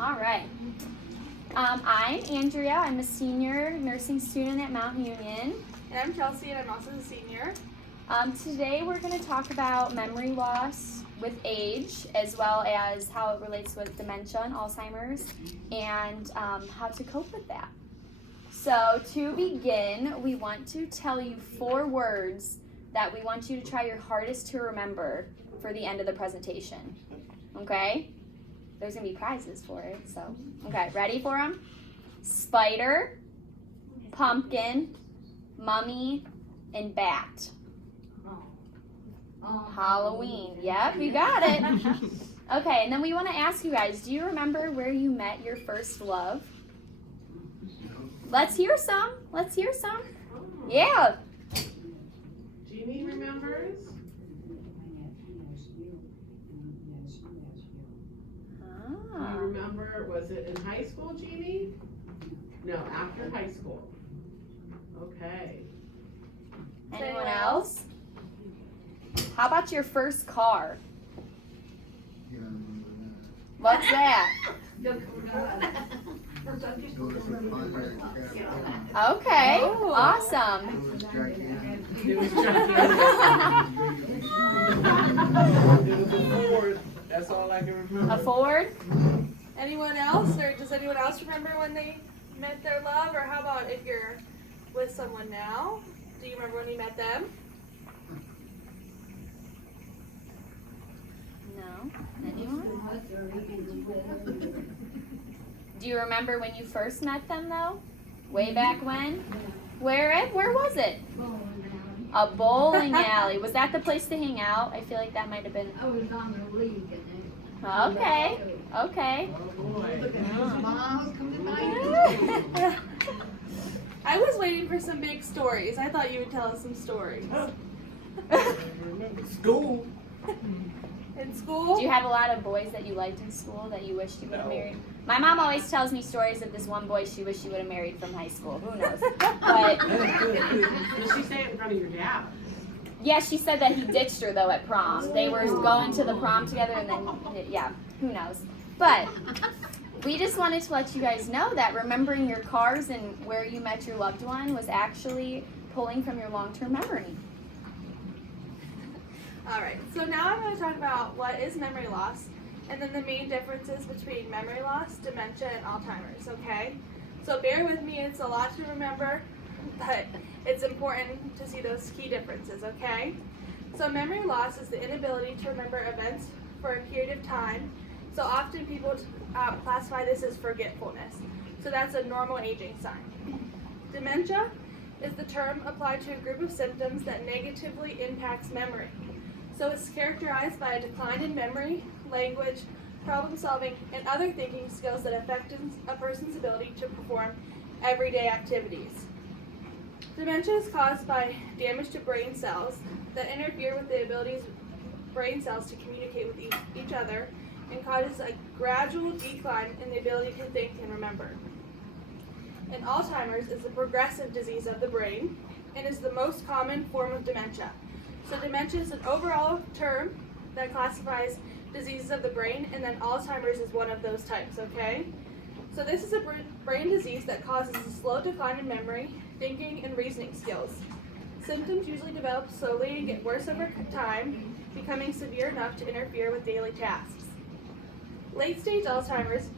All right. I'm Andrea. I'm a senior nursing student at Mount Union. And I'm Chelsea, and I'm also a senior. Today we're going to talk about memory loss with age, as well as how it relates with dementia and Alzheimer's, and how to cope with that. So to begin, we want to tell you 4 words that we want you to try your hardest to remember for the end of the presentation. Okay? There's going to be prizes for it, so. Okay, ready for them? Spider, pumpkin, mummy, and bat. Halloween. Yep, you got it. Okay, and then we want to ask you guys, do you remember where you met your first love? Let's hear some. Let's hear some. Yeah. Jeannie remembers? Do you remember, was it in high school, Jeannie? No, after high school. Okay. Anyone else? How about your first car? What's that? Okay, awesome. It was a Ford. That's all I can remember. A Ford? Anyone else, or does anyone else remember when they met their love? Or how about if you're with someone now? Do you remember when you met them? No. Anyone? Do you remember when you first met them though? Way back when? Where was it? A bowling alley. Was that the place to hang out? I feel like that might have been. I was on the league and Okay. Okay. Oh boy. I was waiting for some big stories. I thought you would tell us some stories. School. In school? Do you have a lot of boys that you liked in school that you wished you would have married? My mom always tells me stories of this one boy she wished she would have married from high school. Who knows? But Did she say it in front of your dad? yeah, she said that he ditched her though at prom. They were going to the prom together and then, yeah, who knows. But we just wanted to let you guys know that remembering your cars and where you met your loved one was actually pulling from your long-term memory. Alright, so now I'm going to talk about what is memory loss, and then the main differences between memory loss, dementia, and Alzheimer's, okay? So bear with me, it's a lot to remember, but it's important to see those key differences, okay? So memory loss is the inability to remember events for a period of time. So often people classify this as forgetfulness. So that's a normal aging sign. Dementia is the term applied to a group of symptoms that negatively impacts memory. So it's characterized by a decline in memory, language, problem solving, and other thinking skills that affect a person's ability to perform everyday activities. Dementia is caused by damage to brain cells that interfere with the abilities of brain cells to communicate with each other and causes a gradual decline in the ability to think and remember. And Alzheimer's is a progressive disease of the brain and is the most common form of dementia. So dementia is an overall term that classifies diseases of the brain, and then Alzheimer's is one of those types, okay? So this is a brain disease that causes a slow decline in memory, thinking, and reasoning skills. Symptoms usually develop slowly and get worse over time, becoming severe enough to interfere with daily tasks. Late-stage Alzheimer's,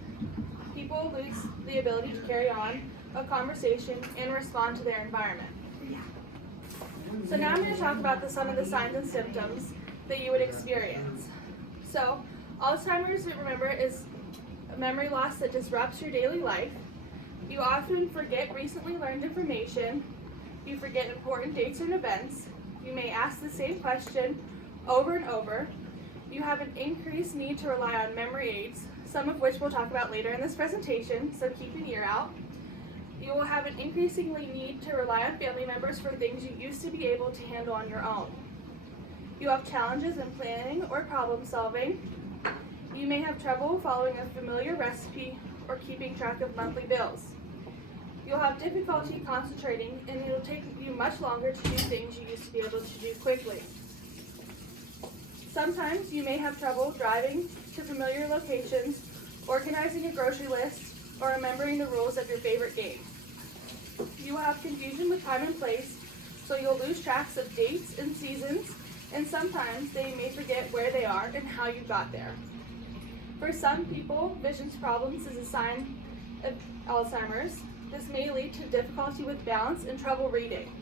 people lose the ability to carry on a conversation and respond to their environment. So now I'm going to talk about some of the signs and symptoms that you would experience. So Alzheimer's, remember, is a memory loss that disrupts your daily life. You often forget recently learned information. You forget important dates and events. You may ask the same question over and over. You have an increased need to rely on memory aids, some of which we'll talk about later in this presentation, so keep an ear out. You will have an increasingly need to rely on family members for things you used to be able to handle on your own. You have challenges in planning or problem solving. You may have trouble following a familiar recipe or keeping track of monthly bills. You'll have difficulty concentrating, and it'll take you much longer to do things you used to be able to do quickly. Sometimes you may have trouble driving to familiar locations organizing a grocery list, or remembering the rules of your favorite game. You will have confusion with time and place, so you'll lose tracks of dates and seasons, and sometimes they may forget where they are and how you got there. For some people, vision problems is a sign of Alzheimer's. This may lead to difficulty with balance and trouble reading.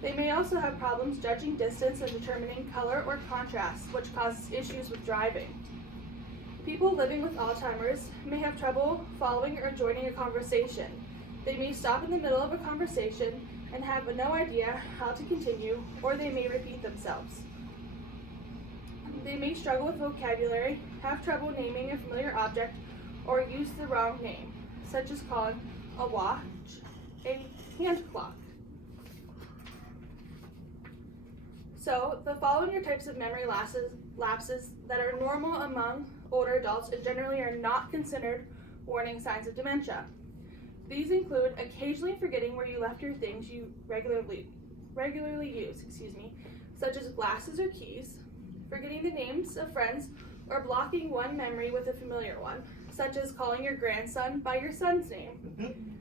They may also have problems judging distance and determining color or contrast, which causes issues with driving. People living with Alzheimer's may have trouble following or joining a conversation. They may stop in the middle of a conversation and have no idea how to continue, or they may repeat themselves. They may struggle with vocabulary, have trouble naming a familiar object, or use the wrong name, such as calling a watch a hand clock. So, the following are types of memory lapses that are normal among older adults and generally are not considered warning signs of dementia. These include occasionally forgetting where you left your things you regularly use, such as glasses or keys, forgetting the names of friends, or blocking one memory with a familiar one, such as calling your grandson by your son's name.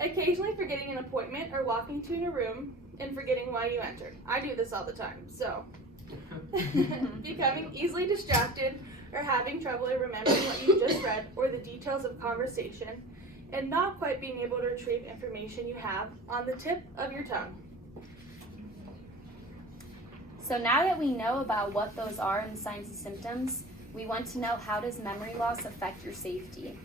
Occasionally forgetting an appointment or walking to a room and forgetting why you entered. I do this all the time, so. Becoming easily distracted or having trouble remembering what you just read or the details of conversation, and not quite being able to retrieve information you have on the tip of your tongue. So now that we know about what those are and the signs and symptoms, we want to know, how does memory loss affect your safety?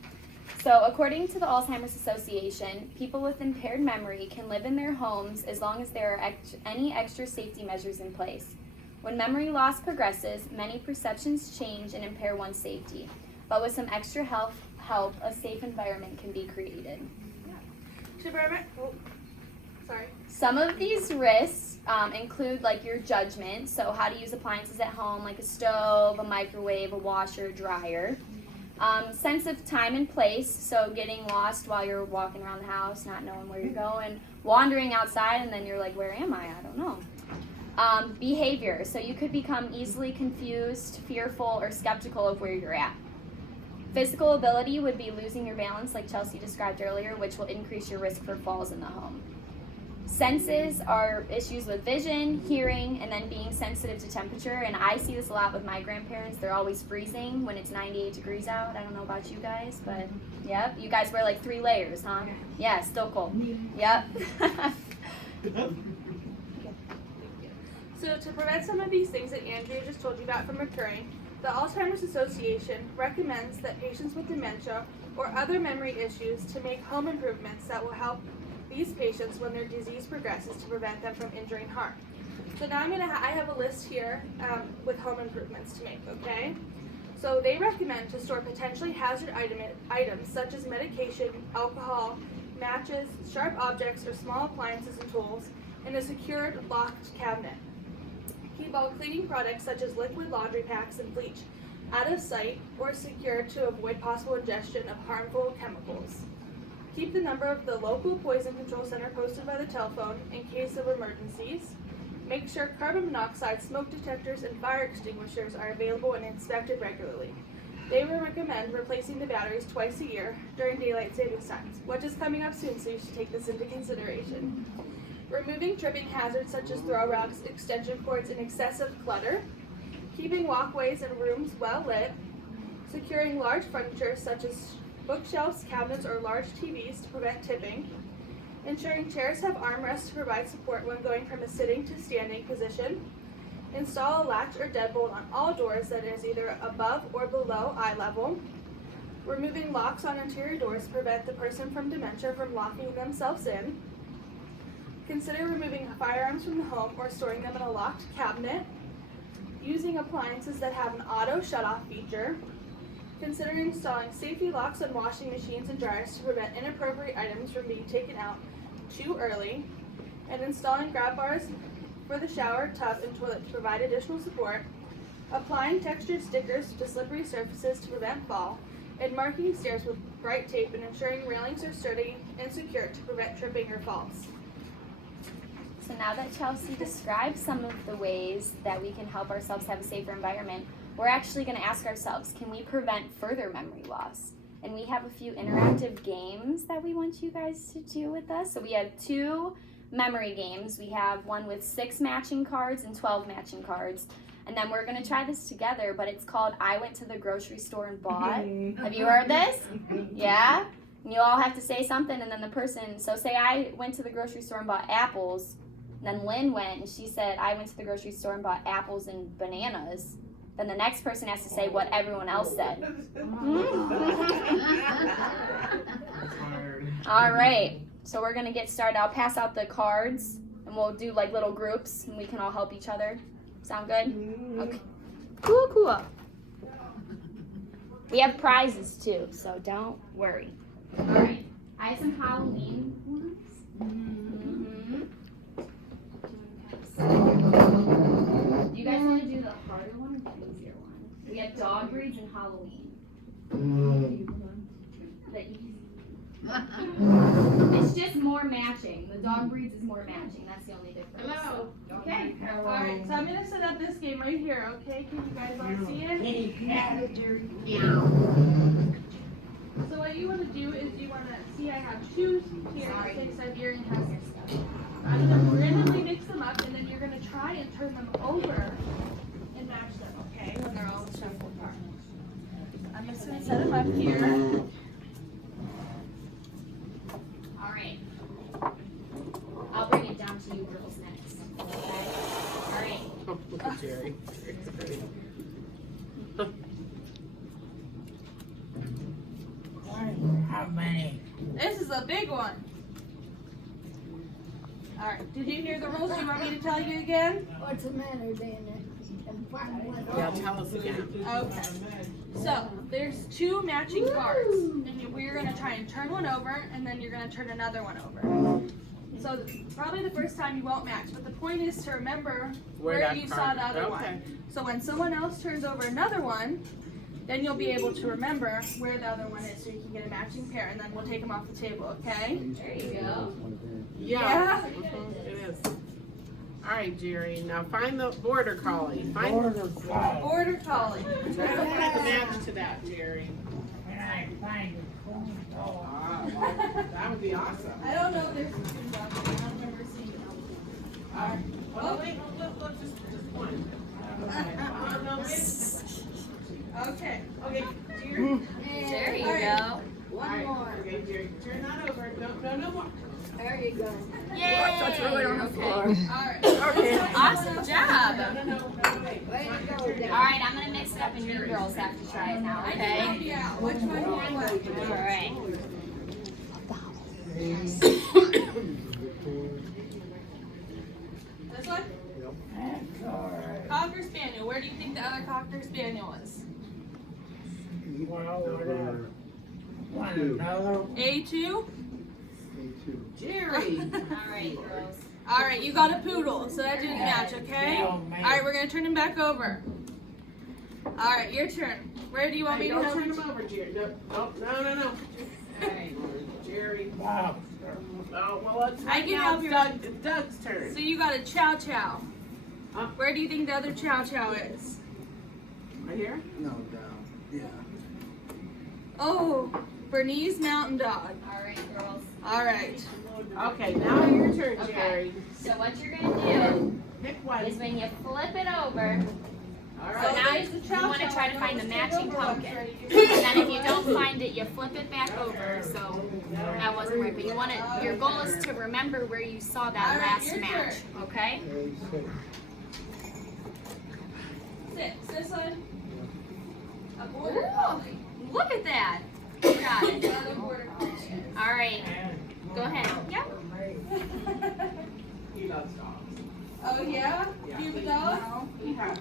So according to the Alzheimer's Association, people with impaired memory can live in their homes as long as there are any extra safety measures in place. When memory loss progresses, many perceptions change and impair one's safety. But with some extra help, a safe environment can be created. Some of these risks include like your judgment, so how to use appliances at home like a stove, a microwave, a washer, a dryer. Sense of time and place, so getting lost while you're walking around the house, not knowing where you're going, wandering outside and then you're like, where am I? I don't know. Behavior, so you could become easily confused, fearful, or skeptical of where you're at. Physical ability would be losing your balance like Chelsea described earlier, which will increase your risk for falls in the home. Senses are issues with vision, hearing, and then being sensitive to temperature. And I see this a lot with my grandparents. They're always freezing when it's 98 degrees out. I don't know about you guys, but yep. You guys wear like 3 layers, huh? Yeah, still cold. Yep. So to prevent some of these things that Andrea just told you about from occurring, the Alzheimer's Association recommends that patients with dementia or other memory issues to make home improvements that will help these patients when their disease progresses to prevent them from injuring harm. So now I have a list here with home improvements to make, okay? So they recommend to store potentially hazard items such as medication, alcohol, matches, sharp objects, or small appliances and tools in a secured, locked cabinet. Keep all cleaning products such as liquid laundry packs and bleach out of sight or secured to avoid possible ingestion of harmful chemicals. Keep the number of the local poison control center posted by the telephone in case of emergencies. Make sure carbon monoxide smoke detectors and fire extinguishers are available and inspected regularly. They will recommend replacing the batteries twice a year during daylight savings times, which is coming up soon, so you should take this into consideration. Removing tripping hazards such as throw rugs, extension cords, and excessive clutter. Keeping walkways and rooms well lit. Securing large furniture such as bookshelves, cabinets, or large TVs to prevent tipping. Ensuring chairs have armrests to provide support when going from a sitting to standing position. Install a latch or deadbolt on all doors that is either above or below eye level. Removing locks on interior doors to prevent the person from dementia from locking themselves in. Consider removing firearms from the home or storing them in a locked cabinet. Using appliances that have an auto shut-off feature. Consider installing safety locks on washing machines and dryers to prevent inappropriate items from being taken out too early. And installing grab bars for the shower, tub, and toilet to provide additional support. Applying textured stickers to slippery surfaces to prevent fall. And marking stairs with bright tape and ensuring railings are sturdy and secure to prevent tripping or falls. So now that Chelsea described some of the ways that we can help ourselves have a safer environment, we're actually going to ask ourselves, can we prevent further memory loss? And we have a few interactive games that we want you guys to do with us. So we have 2 memory games. We have one with 6 matching cards and 12 matching cards. And then we're going to try this together, but it's called I Went to the Grocery Store and Bought. Have you heard this? Yeah? And you all have to say something, and then the person, so say I went to the grocery store and bought apples, and then Lynn went and she said I went to the grocery store and bought apples and bananas. Then the next person has to say what everyone else said. All right, so we're gonna get started. I'll pass out the cards and we'll do like little groups and we can all help each other. Sound good? Okay. Cool. We have prizes too, so don't worry. All right. I have some Halloween ones. Do you guys want to do the harder one or the easier one? We have dog breeds and Halloween. The easy. It's just more matching. The dog breeds is more matching. That's the only difference. Hello. Okay. Alright, so I'm gonna set up this game right here, okay? Can you guys all see it? Yeah. So what you want to do is you want to see I have shoes here. Okay, so Erin has your stuff. I'm going to randomly mix them up, and then you're going to try and turn them over and match them, okay? When they're all shuffled apart. I'm just going to set them up here. All right. I'll bring it down to you girls next. Okay. All right. Oh, look at Jerry. How many? This is a big one. All right. Did you hear the rules? Do you want me to tell you again? What's the matter, Dana? Yeah, tell us again. Okay. So there's 2 matching cards, and we're gonna try and turn one over, and then you're gonna turn another one over. So probably the first time you won't match, but the point is to remember where that you saw card- the other okay. one. So when someone else turns over another one, then you'll be able to remember where the other one is, so you can get a matching pair, and then we'll take them off the table. Okay? There you go. Yeah. It is. All right, Jerry. Now find the border collie. Find Border collie. try to find the match to that, Jerry. Can I find a phone call? That would be awesome. I don't know if there's some out there. I've never seen it. All right. Oh wait, look, just one. No, wait. Okay. Okay. Jerry. There you All right. go. One more. Okay, Jerry. Turn that over. No more. There you go. Yay! Okay. All right. Okay. Awesome job. No, wait. Way to go, All Dana. right, I'm gonna mix it up, and you girls have to try it now. Okay. Yeah. Which one do you want? All right. This one? That's all right. Cocker Spaniel. Where do you think the other Cocker Spaniel is? Well, whatever. Want another? A2? Jerry. All right, girls. All right, you got a poodle, so that didn't match, okay? Yeah, All man. right, we're gonna turn him back over. All right, your turn. Where do you want me to Don't go? turn him over, Jerry. No. All right. Jerry. Wow. Oh, well, it's I right can now help it's you. Doug's turn. So you got a Chow Chow. Huh? Where do you think the other Chow Chow is? Right here? No, down. Yeah. Oh, Bernese Mountain Dog. All right, girls. All right. Okay, now your turn, Okay. Jerry. So what you're gonna do Pick one. is when you flip it over. All So right. now there's the you Chow want to Chow. try to find the matching pumpkin. Ready? And then if you don't find it, you flip it back over. So that wasn't right. But you want to. Your goal is to remember where you saw that All right, last your match. Okay. Six. This one. A border Ooh, collie. look at that. You got it. Another border collie. All right. Go ahead. Yep. He loves dogs. Oh yeah? Yeah. You have a dog? He had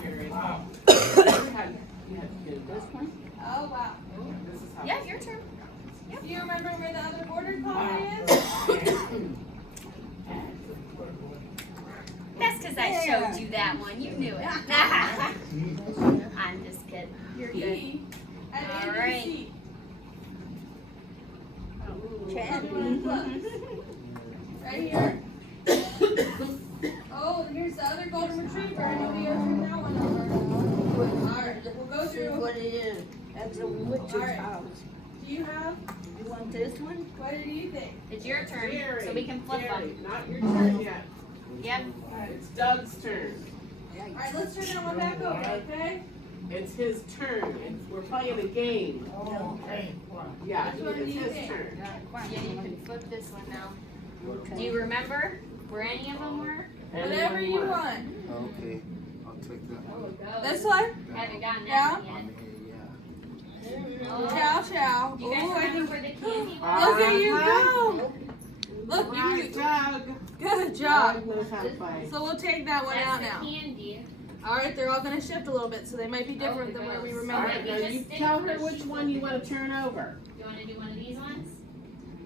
Jerry. Wow. He had kids. Oh wow. This is how. Yeah, your turn. Do you remember where the other border collie is? That's because I showed you that one. You knew it. I'm just kidding. You're good. P. At All A, B, right. C. Mm-hmm. Right here. Oh, here's the other golden retriever. I know we gotta turn that one over. That's a witch's Alright. house. Do you have? You want this one? What do you think? It's your turn, Jerry, so we can flip Jerry, them. not your turn yet. Yep. It's Doug's turn. Alright, let's turn that one back over, okay? It's his turn. We're playing a game. Okay. Yeah, Which one do it's you his think? turn. Yeah, you can flip this one now. Do you remember where any of them were? Whatever you want. Okay, I'll take that one. This one? Haven't gotten Yeah? that one yet. Chow chow. You guys Ooh, I remember think. where the candy was? Look at you Uh-huh. go. Look, Right, you Doug. good job. Doug knows how to play. So we'll take that one out That's now. the candy. Alright, they're all gonna shift a little bit, so they might be different than where we All remember. right, now you tell her which one you want to turn over. You want to do one of these ones?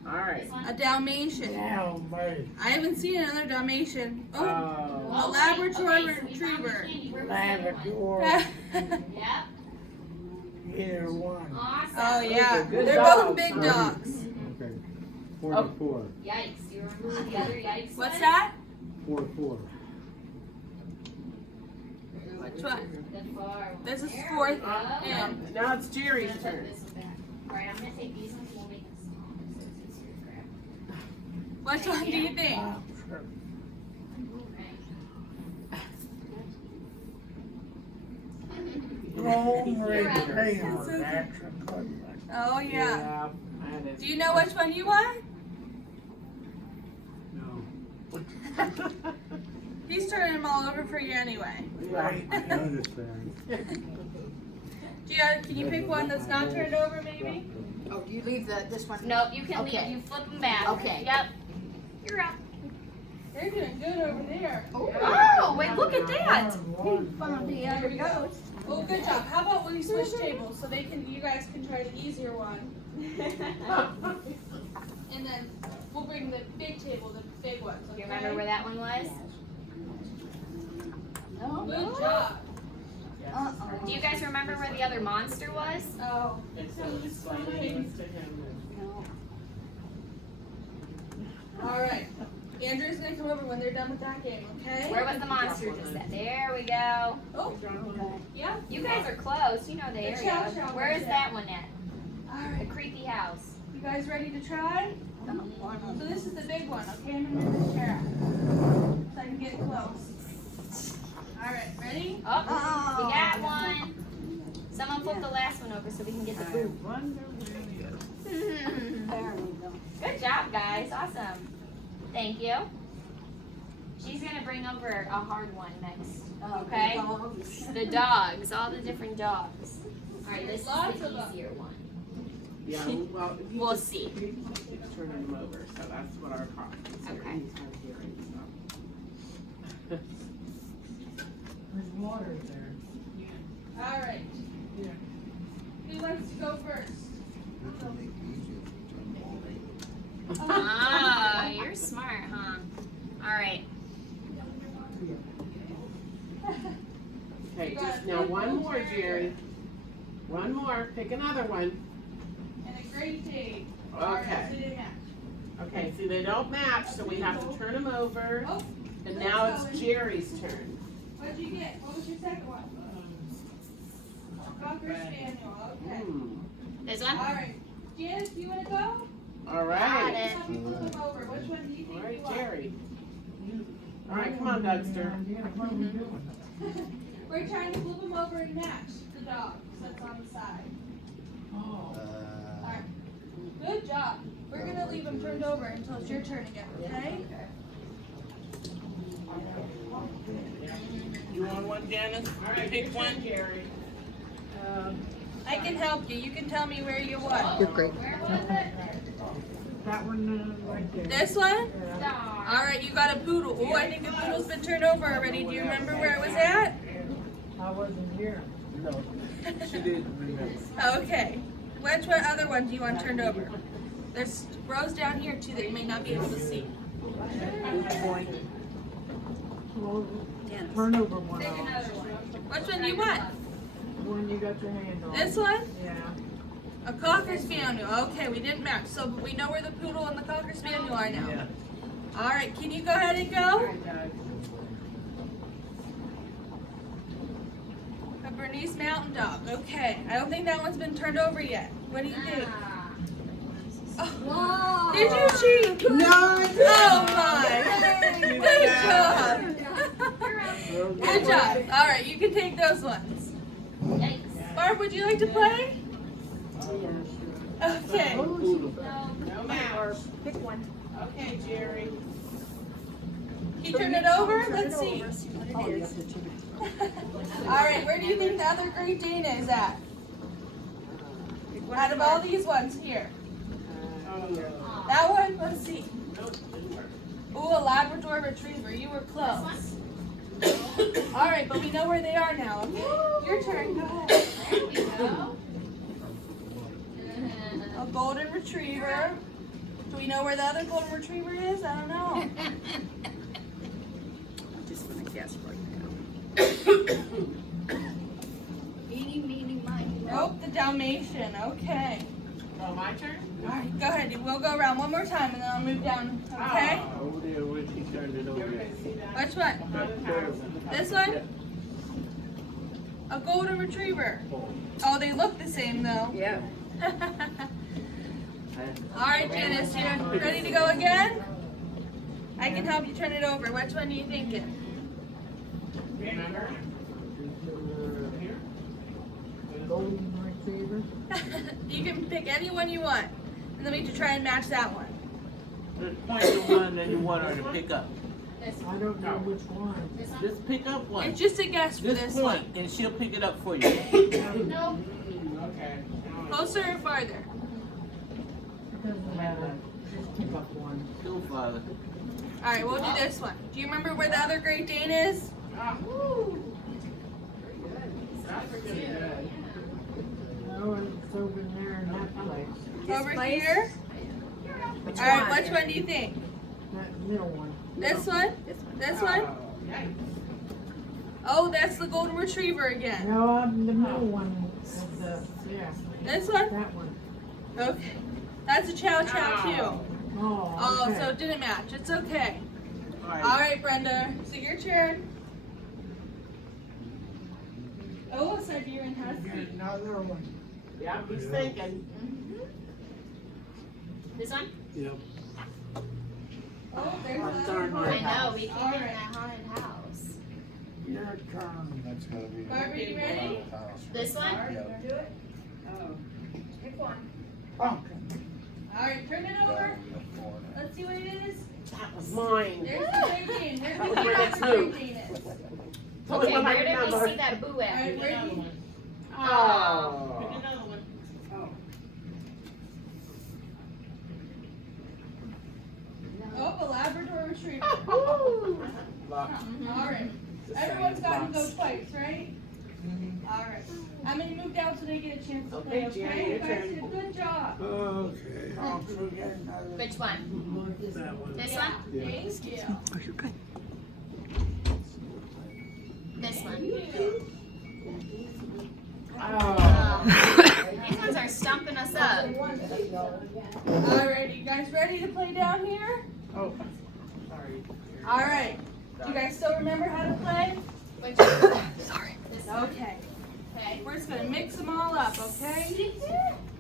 All right. This one? A Dalmatian. Now, mate. I haven't seen another Dalmatian. Oh, Oh. a Labrador so we found the Retriever. candy. Where was the other one? Labrador, Yep. either one. Awesome. Oh yeah, Good they're dogs, both big huh? dogs. Okay. Oh. 4. Yikes. Do you remember the other yikes? What's one? that? 4. Which one? The far one. This is There fourth we go. and- Now it's Jerry's I'm gonna put turn. this one back. Alright, I'm gonna take these ones. We'll make them smaller so it's easier to grab. Which one do you think? Boxer. Long Retriever, that's a good one. Oh yeah. That is. Do you know which one you want? No. He's turning them all over for you anyway. Right. I understand. Can you pick one that's not turned over maybe? Oh, you leave this one? Nope, you can Okay. leave. You flip them back. Okay. Yep. You're up. They're doing good over there. Oh, wait, look at that. One Found the other goat. Oh, good job. How about when we switch tables so you guys can try the easier one, and then we'll bring the big table, the big ones. Do Okay? you remember where that one was? No? Good job. Uh-uh. Do you guys remember where the other monster was? Oh. And so explain things to him. No. All right. Andrew's gonna come over when they're done with that game. Okay? Where was the monster just at? There we go. Oh. Yeah. You guys are close. You know the The chow area. chow Where is one's that one at? All The right. creepy house. You guys ready to try? Uh-uh. So this is the big one. Okay, I'm gonna move this chair out so I can get close. All right. Ready? Oh, Oh. we got one. Someone flip the last one over so we can get the food. There we go. Good job, guys. Awesome. Thank you. She's gonna bring over a hard one next. Okay. Dogs. The dogs, all the different dogs. All right, this Lots is of the them. easier one. Yeah, well, he We'll just see. keeps turning them over, so that's what our problem is. here. Okay. He's not hearing, so. There's water there. All right. Who wants to go first? This will make it easier to turn them all over. Ah, you're smart, huh? All right. Okay, just now one more, Jerry. One more, pick another one. And a great day. All right, Okay. so they match. Okay, see, they don't match, so we have to turn them over. Oh, And now it's Jerry's turn. what'd you get? What was your second one? Cocker Spaniel. Okay. This All one? right. Janice, you want to go? All Got right. it. Help me flip them over. Which one do you All think right, you want? Jerry. All right, come on, Dougster. We're trying to flip them over and match the dog that's on the side. Oh. Good job. We're gonna leave them turned over until it's your turn again, okay? You want one, Janice? All right, pick one, Jerry. I can help you. You can tell me where you want. You're great. Where was it? That one right there. This one? Star. All right, you got a poodle. Oh, I think the poodle's been turned over already. Do you remember where it was at? I wasn't here. No, she didn't remember. Okay. Which one, other one do you want turned over? There's rows down here too that you may not be able to see. Turn over one Pick off. another one. Which one do you want? One you got your hand on. This one? Yeah. A Cocker Spaniel. Okay, we didn't match. So we know where the poodle and the Cocker Spaniel are now. Yeah. All right, can you go ahead and go? Bernese Mountain Dog. Okay. I don't think that one's been turned over yet. What do you think? Oh. Did you cheat? No. Oh my. Good job. Good job. All right, you can take those ones. Yikes. Barb, would you like to play? Okay. No match. Pick one. Okay, Jerry. Can you turn it over? Let's see. All right, where do you think the other Great Dane is at? Out of all these ones here. That one? Let's see. Ooh, a Labrador Retriever. You were close. All right, but we know where they are now. Okay? Your turn. Go ahead. There we go. A Golden Retriever. Do we know where the other Golden Retriever is? I don't know. I'm just gonna guess right now. Meaning, mine. Nope, the Dalmatian. Okay. Oh, my turn? All right, go ahead. We'll go around one more time and then I'll move down. Okay? Over there where she turned it You over. ever gonna see that? Which one? Haunted house. This one? A Golden Retriever. Oh, they look the same though. Yeah. All right, Janice, you ready to go again? I can help you turn it over. Which one are you thinking? Remember? Here? Golden Retriever. You can pick any one you want, and then we have to try and match that one. Just point the one that you want her to pick up. I don't know which one. Just pick up one. It's just a guess for Just this point, one. and she'll pick it up for you. Nope. Okay. Closer or farther? Doesn't matter. Just pick up one. Go, Father. All right, we'll do this one. Do you remember where the other Great Dane is? Ah, woo. That's really good. No, it's over there in that place. Over here? Which All right, one? which one do you think? That middle one. This one? This one? Oh, yikes. Oh, that's the Golden Retriever again. No, the middle one is the, yeah, This one? that one. Okay. That's a Chow Chow too. Oh. Oh, Oh, okay. so it didn't match. It's okay. All right. All right, Brenda. So your turn. Oh, a Siberian Husky. Another one. Yeah, he's thinking. This one? Oh, there's What's another our one. I know, we All came in right. that haunted house. Your turn. That's gonna be. Barbie, you ready? This one? Yeah. Pick one. Pumpkin. All right, turn it over. Let's see what it is. That was mine. There's the Great Dane. Where do you That was think where the that's Great moved. Dane is? Okay, What where about did we number? see that boo All at? right, where do you? Oh. Oh, a Labrador Retriever. Woo. All right. Everyone's got to go twice, right? All right. I'm gonna move down so they get a chance to play. Okay, Jerry, Okay, your you guys turn. did a good job. Okay. Oh, forget another. Which one? That one. This one? Thank you. Oh, you're good. This one. Oh. These ones are stumping us up. All right, you guys ready to play down here? Oh. Sorry. All right. Do you guys still remember how to play? Which one? Sorry. This one? Okay. Okay. We're just gonna mix them all up, okay?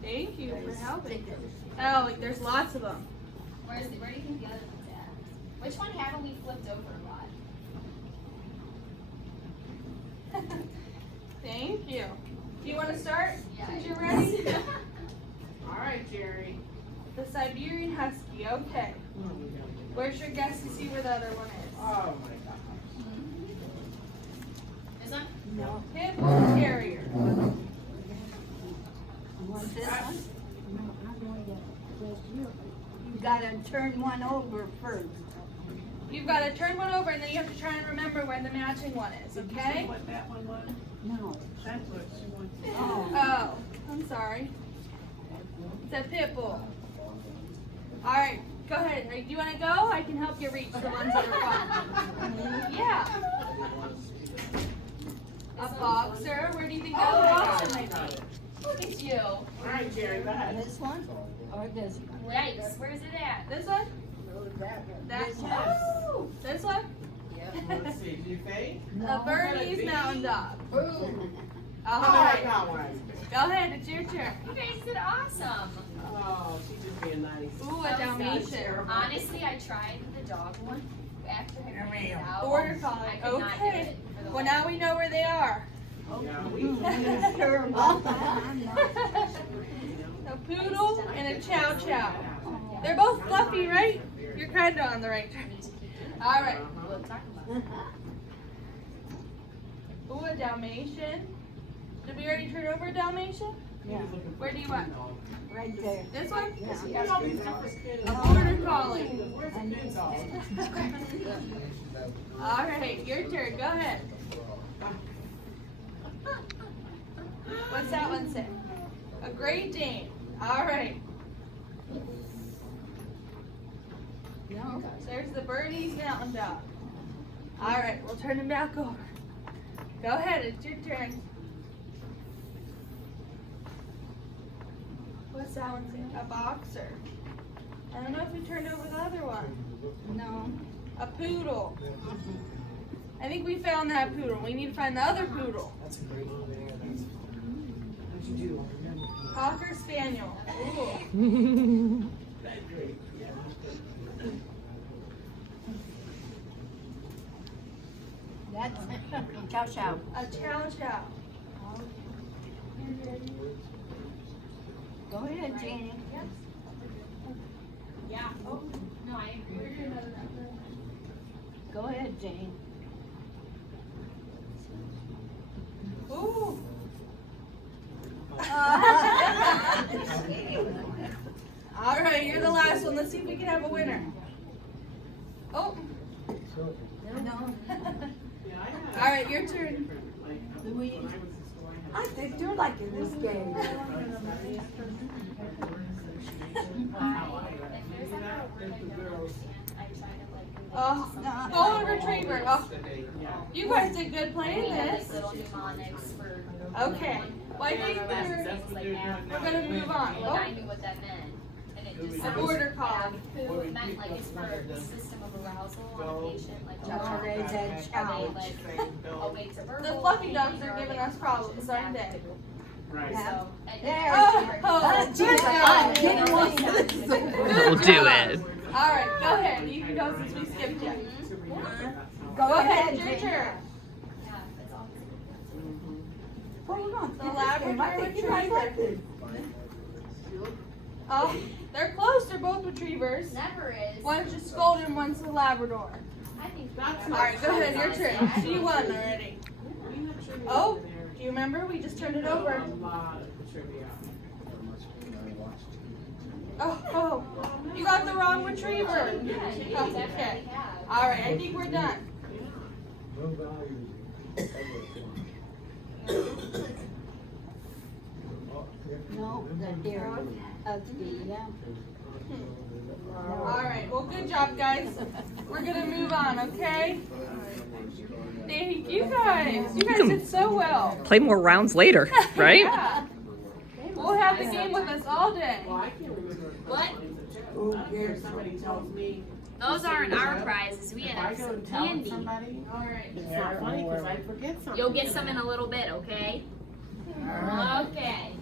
Thank you for helping. Oh, like there's lots of them. Where do you think the other one's at? Which one haven't we flipped over a lot? Thank you. Do you want to start? Yeah. Since you're ready? All right, Jerry. The Siberian Husky, okay. Where's your guess to see where the other one is? Oh my gosh. This one? No. Pit Bull Terrier. This one? You gotta turn one over first. You've got to turn one over and then you have to try and remember where the matching one is, okay? What that one was? No. That's what she wants. Oh. Oh, I'm sorry. It's a pit bull. All right, go ahead. Do you want to go? I can help you reach the ones that are fun. Yeah. A boxer. Where do you think that boxer might be? Look at you. All right, Jerry, go ahead. This one or this one? Yikes. Where's it at? This one? That This one? one. Oh, this one? Let's see. Do you think? A Bernese Mountain Dog. Ooh. All Oh, I right. got one. Go ahead, it's your turn. You guys did awesome. Oh, she's just being nice. Ooh, a Dalmatian. Honestly, I tried the dog one after I figured it out. Border I collie. could not do Okay. it for the Well, life now we know where they are. Yeah, we Sure about that. A poodle and a chow chow. They're both fluffy, right? You're kind of on the right track. All right. We'll talk about it. Ooh, a Dalmatian. Did we already turn over a Dalmatian? Yeah, Where do you want? right there. This one? Yeah. A border collie. Where's the new dog? All right, your turn. Go ahead. What's that one say? A Great Dane. All right. No. So there's the Bernese Mountain Dog. All right, we'll turn him back over. Go ahead, it's your turn. What's that one say? A boxer. I don't know if we turned over the other one. No. A poodle. I think we found that poodle. We need to find the other poodle. That's a great one there. What'd you do? Cocker spaniel. Ooh. That's chow chow. A chow chow. Go ahead, Janie. Yeah. Oh, no, I agree. Go ahead, Jane. Ooh. All right, you're the last one. Let's see if we can have a winner. Oh. No. All right, your turn. Louise. I think you're liking this game. If there's ever a word I don't understand, I try to like. Oh, golden retriever. Oh, you guys did good playing Like this. little mnemonics for. Okay. Well, I think we're gonna move on. Like I Oh, knew what that meant, and it just. a border collie. Who it meant like it's for the system of arousal on a patient, like. Oh, they said Are they challenge. like awake to verbal? The fluffy dogs pain, are or giving they us problems, aren't they? Right. So, and There. Oh, Geez, I didn't want to. We'll do it. All right, go ahead. You can go since we skipped you. Go Go ahead, ahead, it's your turn. yeah, that's all. Hold on. The Labrador I think you guys like this. Oh, they're close. They're both retrievers. Never is. One's just golden, one's a Labrador. I think. That's All right, go ahead. Your turn. She won already. Oh, do you remember? We just turned it over. A lot of trivia. Oh, you got the wrong retriever. Yeah, you Oh, definitely okay. have. All right, I think we're done. No, the deer husky, yeah. All right, well, good job, guys. We're gonna move on, okay? Thank you guys. You guys did so well. Play more rounds later, right? Yeah. We'll have the game with us all day. Well, I can't remember. What? Somebody tells me. Those aren't our prizes. We If I have go some and tell candy. somebody, All right. it's not funny because I forget something. You'll get some in a little bit, okay? Okay.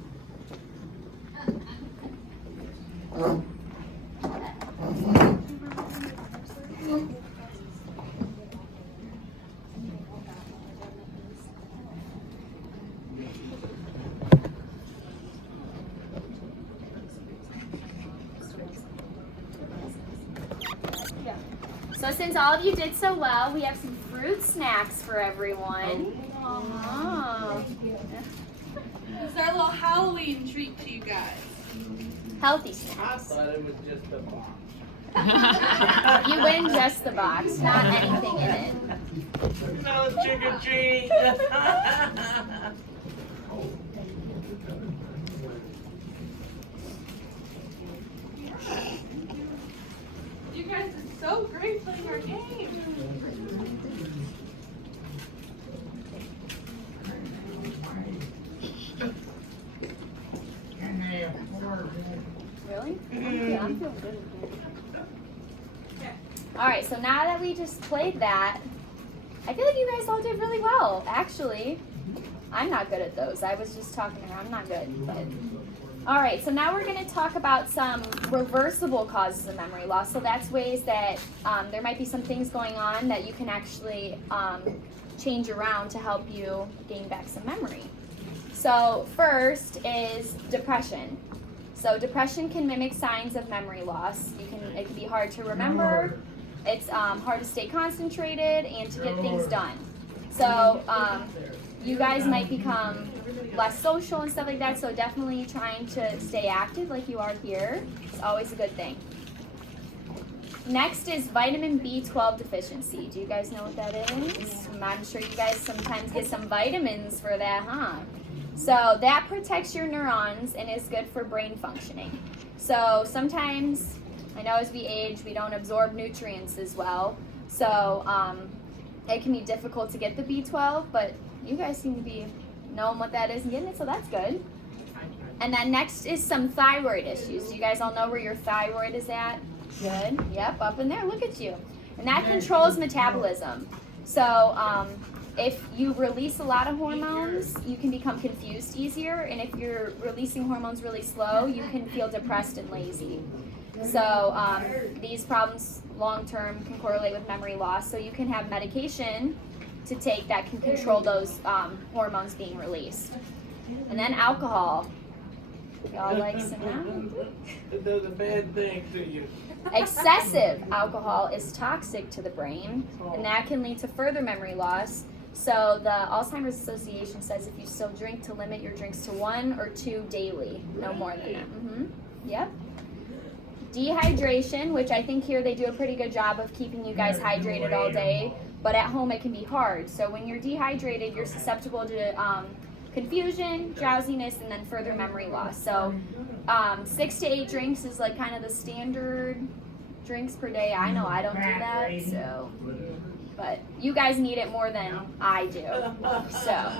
So since all of you did so well, we have some fruit snacks for everyone. Oh. It's our little Halloween treat to you guys. Healthy I snacks. thought it was just a box. You win just the box, not anything in it. No trick or treat. You guys did so great playing our game. Really? Yeah, I'm feeling good. Alright, so now that we just played that, I feel like you guys all did really well, actually. I'm not good at those. I was just talking to her. I'm not good. But all right, so now we're going to talk about some reversible causes of memory loss. So that's ways that there might be some things going on that you can actually change around to help you gain back some memory. So first is depression. So depression can mimic signs of memory loss. It can be hard to remember. It's hard to stay concentrated and to get things done. So you guys might become less social and stuff like that, so definitely trying to stay active like you are here is always a good thing. Next is vitamin B12 deficiency. Do you guys know what that is? I'm sure you guys sometimes get some vitamins for that, huh? So that protects your neurons and is good for brain functioning. So sometimes, I know as we age, we don't absorb nutrients as well. So it can be difficult to get the B12, but you guys seem to be knowing what that is and getting it, so that's good. And then next is some thyroid issues. Do you guys all know where your thyroid is at? Good. Yep, up in there. Look at you. And that controls metabolism. So if you release a lot of hormones, you can become confused easier. And if you're releasing hormones really slow, you can feel depressed and lazy. So these problems long-term can correlate with memory loss. So you can have medication to take that can control those hormones being released. And then alcohol. Y'all like some now? It does a bad thing to you. Excessive alcohol is toxic to the brain, and that can lead to further memory loss. So the Alzheimer's Association says if you still drink, to limit your drinks to 1 or 2 daily, no more than that. Yep. Dehydration, which I think here they do a pretty good job of keeping you guys hydrated all day, but at home it can be hard. So when you're dehydrated, you're susceptible to confusion, drowsiness, and then further memory loss. So 6 to 8 drinks is like kind of the standard drinks per day. I know I don't do that, so, but you guys need it more than I do. So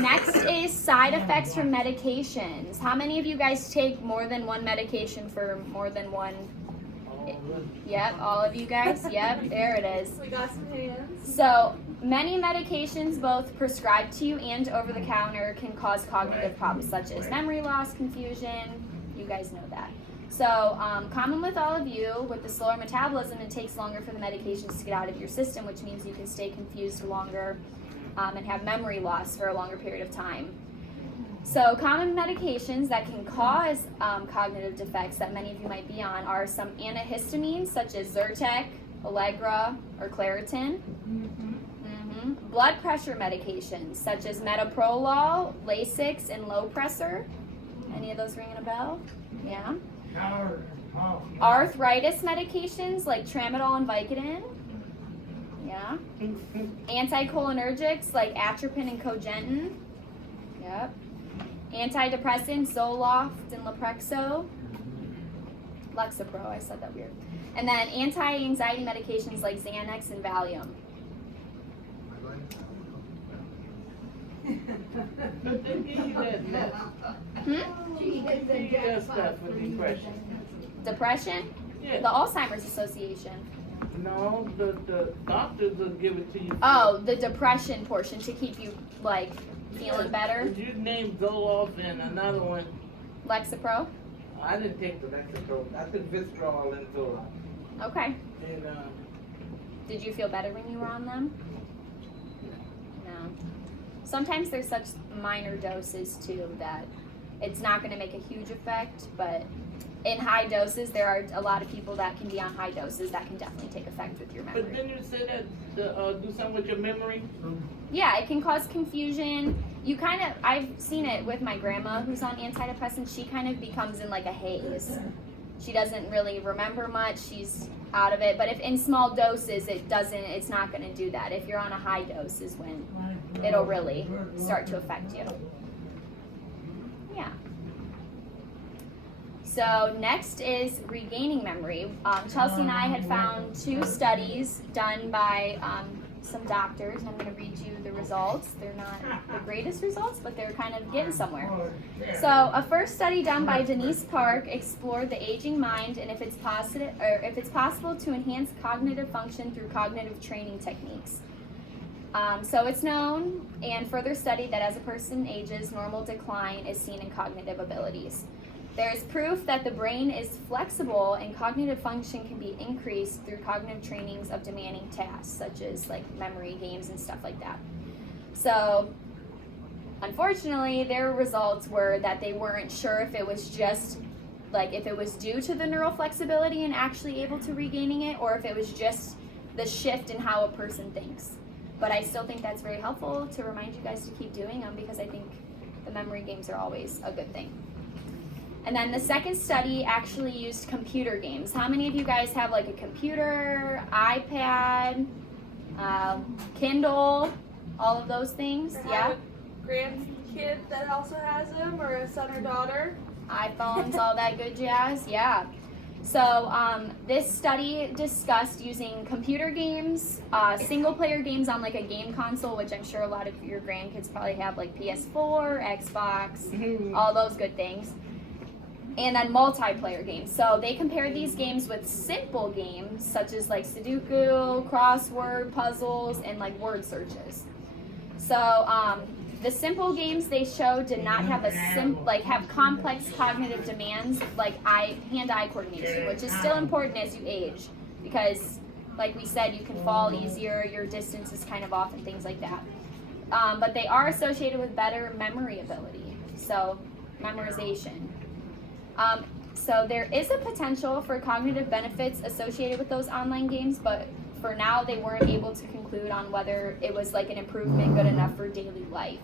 next is side effects from medications. How many of you guys take more than one medication for more than one? Yep, all of you guys. Yep, there it is. We got some hands. So many medications, both prescribed to you and over the counter, can cause cognitive problems such as memory loss, confusion. You guys know that. So common with all of you, with the slower metabolism, it takes longer for the medications to get out of your system, which means you can stay confused longer and have memory loss for a longer period of time. So common medications that can cause cognitive defects that many of you might be on are some antihistamines such as Zyrtec, Allegra, or Claritin. Blood pressure medications such as metoprolol, Lasix, and Lopressor. Any of those ringing a bell? Yeah. Arthritis medications like Tramadol and Vicodin. Yeah. Anticholinergics like Atropine and Cogentin. Yep. Antidepressants, Zoloft and Leprexo. Lexapro, I said that weird. And then anti-anxiety medications like Xanax and Valium. But they give you that stuff for depression. Depression? Yeah. The Alzheimer's Association. No, the doctors will give it to you. Oh, the depression portion to keep you, like, feeling better. You named Zoloft and another one. Lexapro? I didn't take the Lexapro. I took Vistarol and Zoloft. Okay. And Did you feel better when you were on them? No. Sometimes there's such minor doses too that it's not going to make a huge effect, but in high doses, there are a lot of people that can be on high doses that can definitely take effect with your memory. but then you said that to do something with your memory. Yeah, it can cause confusion. You kind of, I've seen it with my grandma who's on antidepressants. She kind of becomes in like a haze. She doesn't really remember much. She's out of it. But if in small doses, it's not going to do that. If you're on a high dose is when it'll really start to affect you. Yeah. So next is regaining memory. Chelsea and I had found 2 studies done by some doctors, and I'm going to read you the results. They're not the greatest results, but they're kind of getting somewhere. So a first study done by Denise Park explored the aging mind and if it's possible to enhance cognitive function through cognitive training techniques. So it's known and further studied that as a person ages, normal decline is seen in cognitive abilities. There is proof that the brain is flexible and cognitive function can be increased through cognitive trainings of demanding tasks, such as like memory games and stuff like that. So, unfortunately, their results were that they weren't sure if it was just if it was due to the neural flexibility and actually able to regaining it, or if it was just the shift in how a person thinks. But I still think that's very helpful to remind you guys to keep doing them, because I think the memory games are always a good thing. And then the second study actually used computer games. How many of you guys have like a computer, iPad, Kindle, all of those things? Or Yeah? have a grandkid that also has them, or a son or daughter. iPhones, all that good jazz, yeah. So this study discussed using computer games, single player games on like a game console, which I'm sure a lot of your grandkids probably have, like PS4, Xbox, all those good things. And then multiplayer games. So they compared these games with simple games such as like Sudoku, crossword, puzzles, and like word searches. So the simple games they showed did not have have complex cognitive demands like hand-eye coordination, which is still important as you age, because like we said, you can fall easier, your distance is kind of off and things like that. But they are associated with better memory ability, so memorization. So there is a potential for cognitive benefits associated with those online games, but for now they weren't able to conclude on whether it was like an improvement good enough for daily life.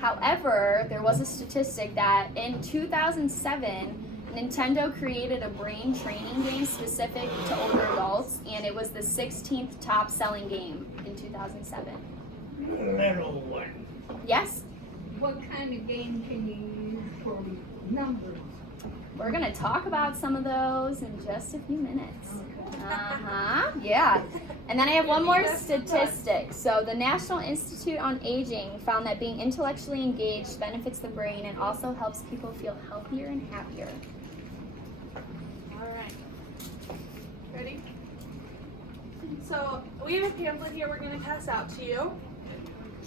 However, there was a statistic that in 2007, Nintendo created a brain training game specific to older adults, and it was the 16th top selling game in 2007. Little one. Yes? What kind of game can you use for numbers? We're going to talk about some of those in just a few minutes. Yeah. And then I have one more statistic. So the National Institute on Aging found that being intellectually engaged benefits the brain and also helps people feel healthier and happier. All right. Ready? So we have a pamphlet here we're going to pass out to you.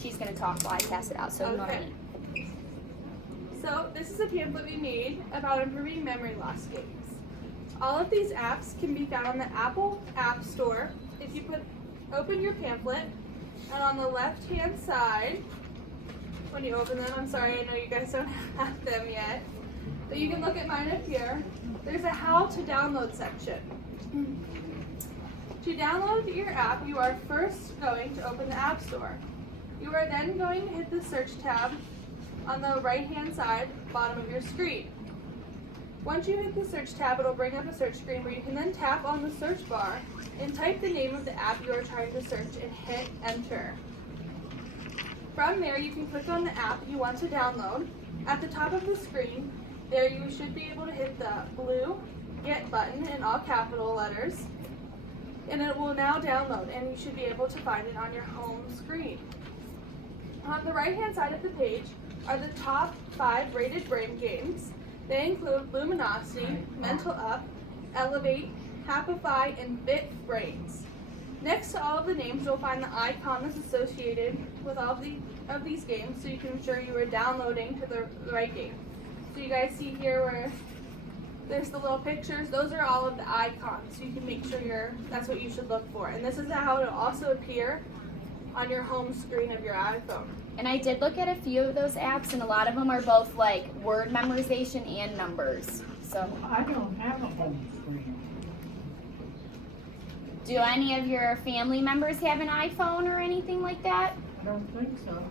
She's going to talk while I pass it out, so ignore Okay. me. So this is a pamphlet we made about improving memory loss games. All of these apps can be found on the Apple App Store. If you open your pamphlet, and on the left-hand side, when you open them, I'm sorry, I know you guys don't have them yet, but you can look at mine up here. There's a how to download section. To download your app, you are first going to open the App Store. You are then going to hit the search tab on the right-hand side, bottom of your screen. Once you hit the search tab, it'll bring up a search screen where you can then tap on the search bar and type the name of the app you are trying to search and hit enter. From there, you can click on the app you want to download. At the top of the screen, there you should be able to hit the blue Get button in all capital letters, and it will now download, and you should be able to find it on your home screen. On the right-hand side of the page are the top 5 rated brain games. They include Luminosity, Mental Up, Elevate, Happify, and Fit Brains. Next to all of the names, you'll find the icon that's associated with all of these games, so you can ensure you are downloading to the right game. So you guys see here where there's the little pictures. Those are all of the icons, so you can make sure that's what you should look for. And this is how it'll also appear on your home screen of your iPhone. And I did look at a few of those apps, and a lot of them are both like word memorization and numbers. So, I don't have a home screen. do any of your family members have an iPhone or anything like that? I don't think so.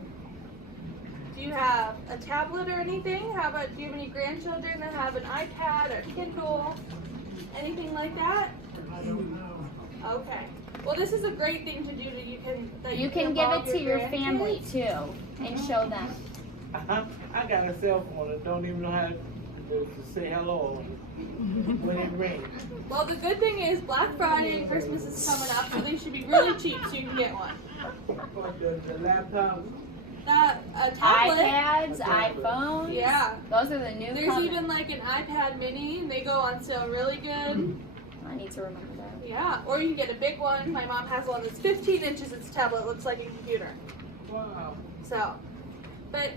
Do you have a tablet or anything? How about, do you have any grandchildren that have an iPad or Kindle? Anything like that? I don't know. Okay. Well, this is a great thing to do that You can give involve it to your grandkids. family too and show them. I got a cell phone that don't even know how to say hello when it rings. Well, the good thing is Black Friday and Christmas is coming up, so they should be really cheap, so you can get one. But the laptop, A tablet. iPads, iPhones. Yeah. Those are the new There's even like an iPad mini, and they go on sale really good. I need to remember that. Yeah, or you can get a big one. My mom has one that's 15 inches. It's a tablet. It looks like a computer. Wow. So, but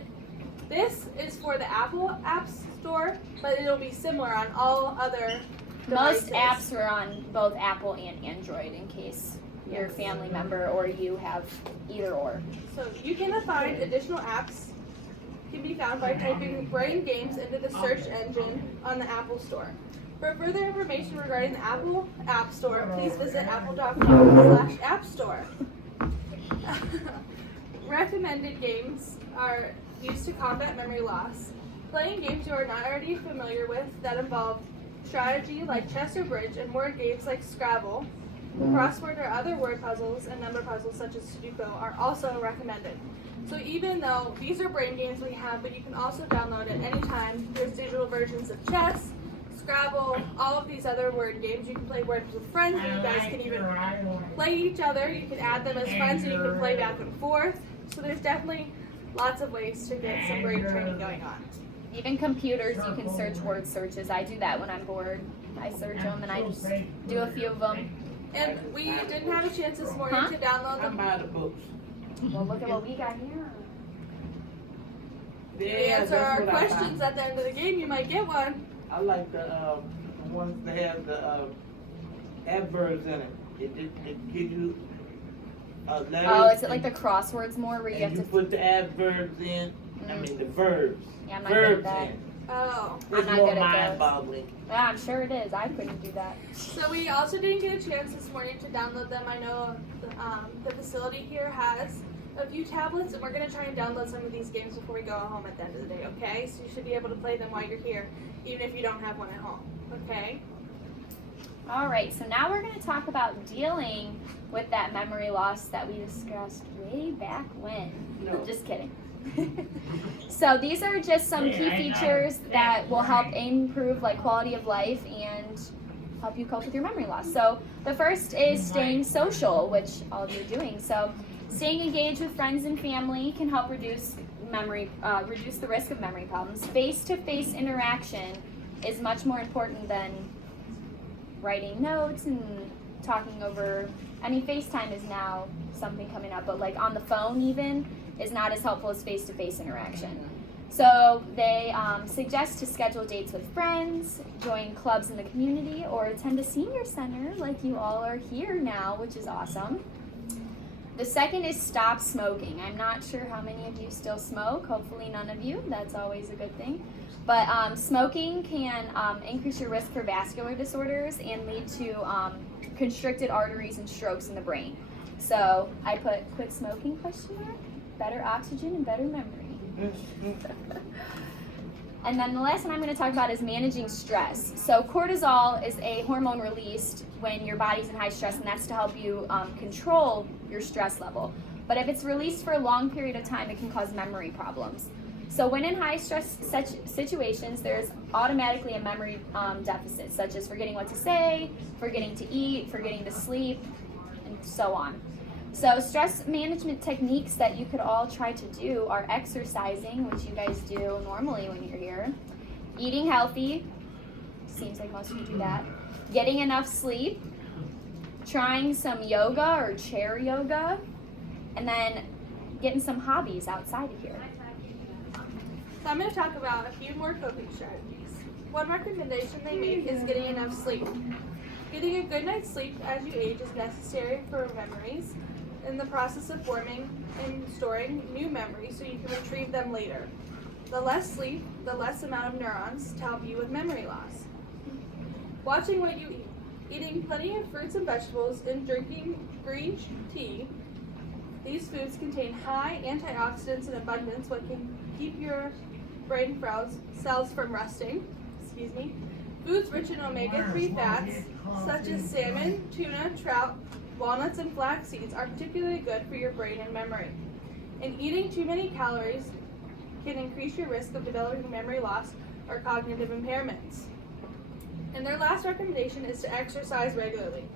this is for the Apple App Store, but it'll be similar on all other Most devices. apps are on both Apple and Android in case you're a family member or you have either or. So you can find additional apps can be found by typing Brain Games into the search engine on the Apple Store. For further information regarding the Apple App Store, please visit apple.com/app store. Recommended games are used to combat memory loss. Playing games you are not already familiar with that involve strategy like chess or bridge and word games like Scrabble, crossword or other word puzzles, and number puzzles such as Sudoku are also recommended. So even though these are brain games we have, but you can also download at any time. There's digital versions of chess, Scrabble, all of these other word games. You can play words with friends, and you guys can even play each other. You can add them as friends, and you can play back and forth. So there's definitely lots of ways to get some brain training going on. Even computers, you can search word searches. I do that when I'm bored. I search them and I just do a few of them. And we didn't have a chance this morning to download I'm them. out of books. Well, look at what we got here. If you Yeah, answer that's our what I questions got. at the end of the game, you might get one. I like the ones that have the adverbs in it. It gives you letters. Oh, is it like the crosswords more where you have and you to? put the adverbs in. I mean the verbs. Yeah, I'm not good at Verbs that. in. Oh. It's not more good at those. mind-boggling. Yeah, I'm sure it is. I couldn't do that. So we also didn't get a chance this morning to download them. I know the facility here has a few tablets, and we're going to try and download some of these games before we go home at the end of the day, okay? So you should be able to play them while you're here, even if you don't have one at home, okay? All right, so now we're going to talk about dealing with that memory loss that we discussed way back when. No. Just kidding. So these are just some key features that will help improve like quality of life and help you cope with your memory loss. So the first is staying social, which all of you are doing. So staying engaged with friends and family can help reduce the risk of memory problems. Face-to-face interaction is much more important than writing notes and talking over. I mean, FaceTime is now something coming up, but like on the phone even is not as helpful as face-to-face interaction. So they suggest to schedule dates with friends, join clubs in the community, or attend a senior center like you all are here now, which is awesome. The second is stop smoking. I'm not sure how many of you still smoke. Hopefully none of you. That's always a good thing. But smoking can increase your risk for vascular disorders and lead to constricted arteries and strokes in the brain. So I put quit smoking, question mark, better oxygen and better memory. And then the last one I'm going to talk about is managing stress. So cortisol is a hormone released when your body's in high stress, and that's to help you control your stress level. But if it's released for a long period of time, it can cause memory problems. So when in high stress situations, there's automatically a memory deficit, such as forgetting what to say, forgetting to eat, forgetting to sleep, and so on. So stress management techniques that you could all try to do are exercising, which you guys do normally when you're here, eating healthy, seems like most of you do that, getting enough sleep, trying some yoga or chair yoga, and then getting some hobbies outside of here. So I'm going to talk about a few more coping strategies. One recommendation they make is getting enough sleep. Getting a good night's sleep as you age is necessary for memories in the process of forming and storing new memories so you can retrieve them later. The less sleep, the less amount of neurons to help you with memory loss. Watching what you eat. Eating plenty of fruits and vegetables and drinking green tea. These foods contain high antioxidants in abundance, what can keep your brain cells from rusting. Foods rich in omega-3 fats, such as salmon, tuna, trout, walnuts, and flax seeds are particularly good for your brain and memory. And eating too many calories can increase your risk of developing memory loss or cognitive impairments. And their last recommendation is to exercise regularly.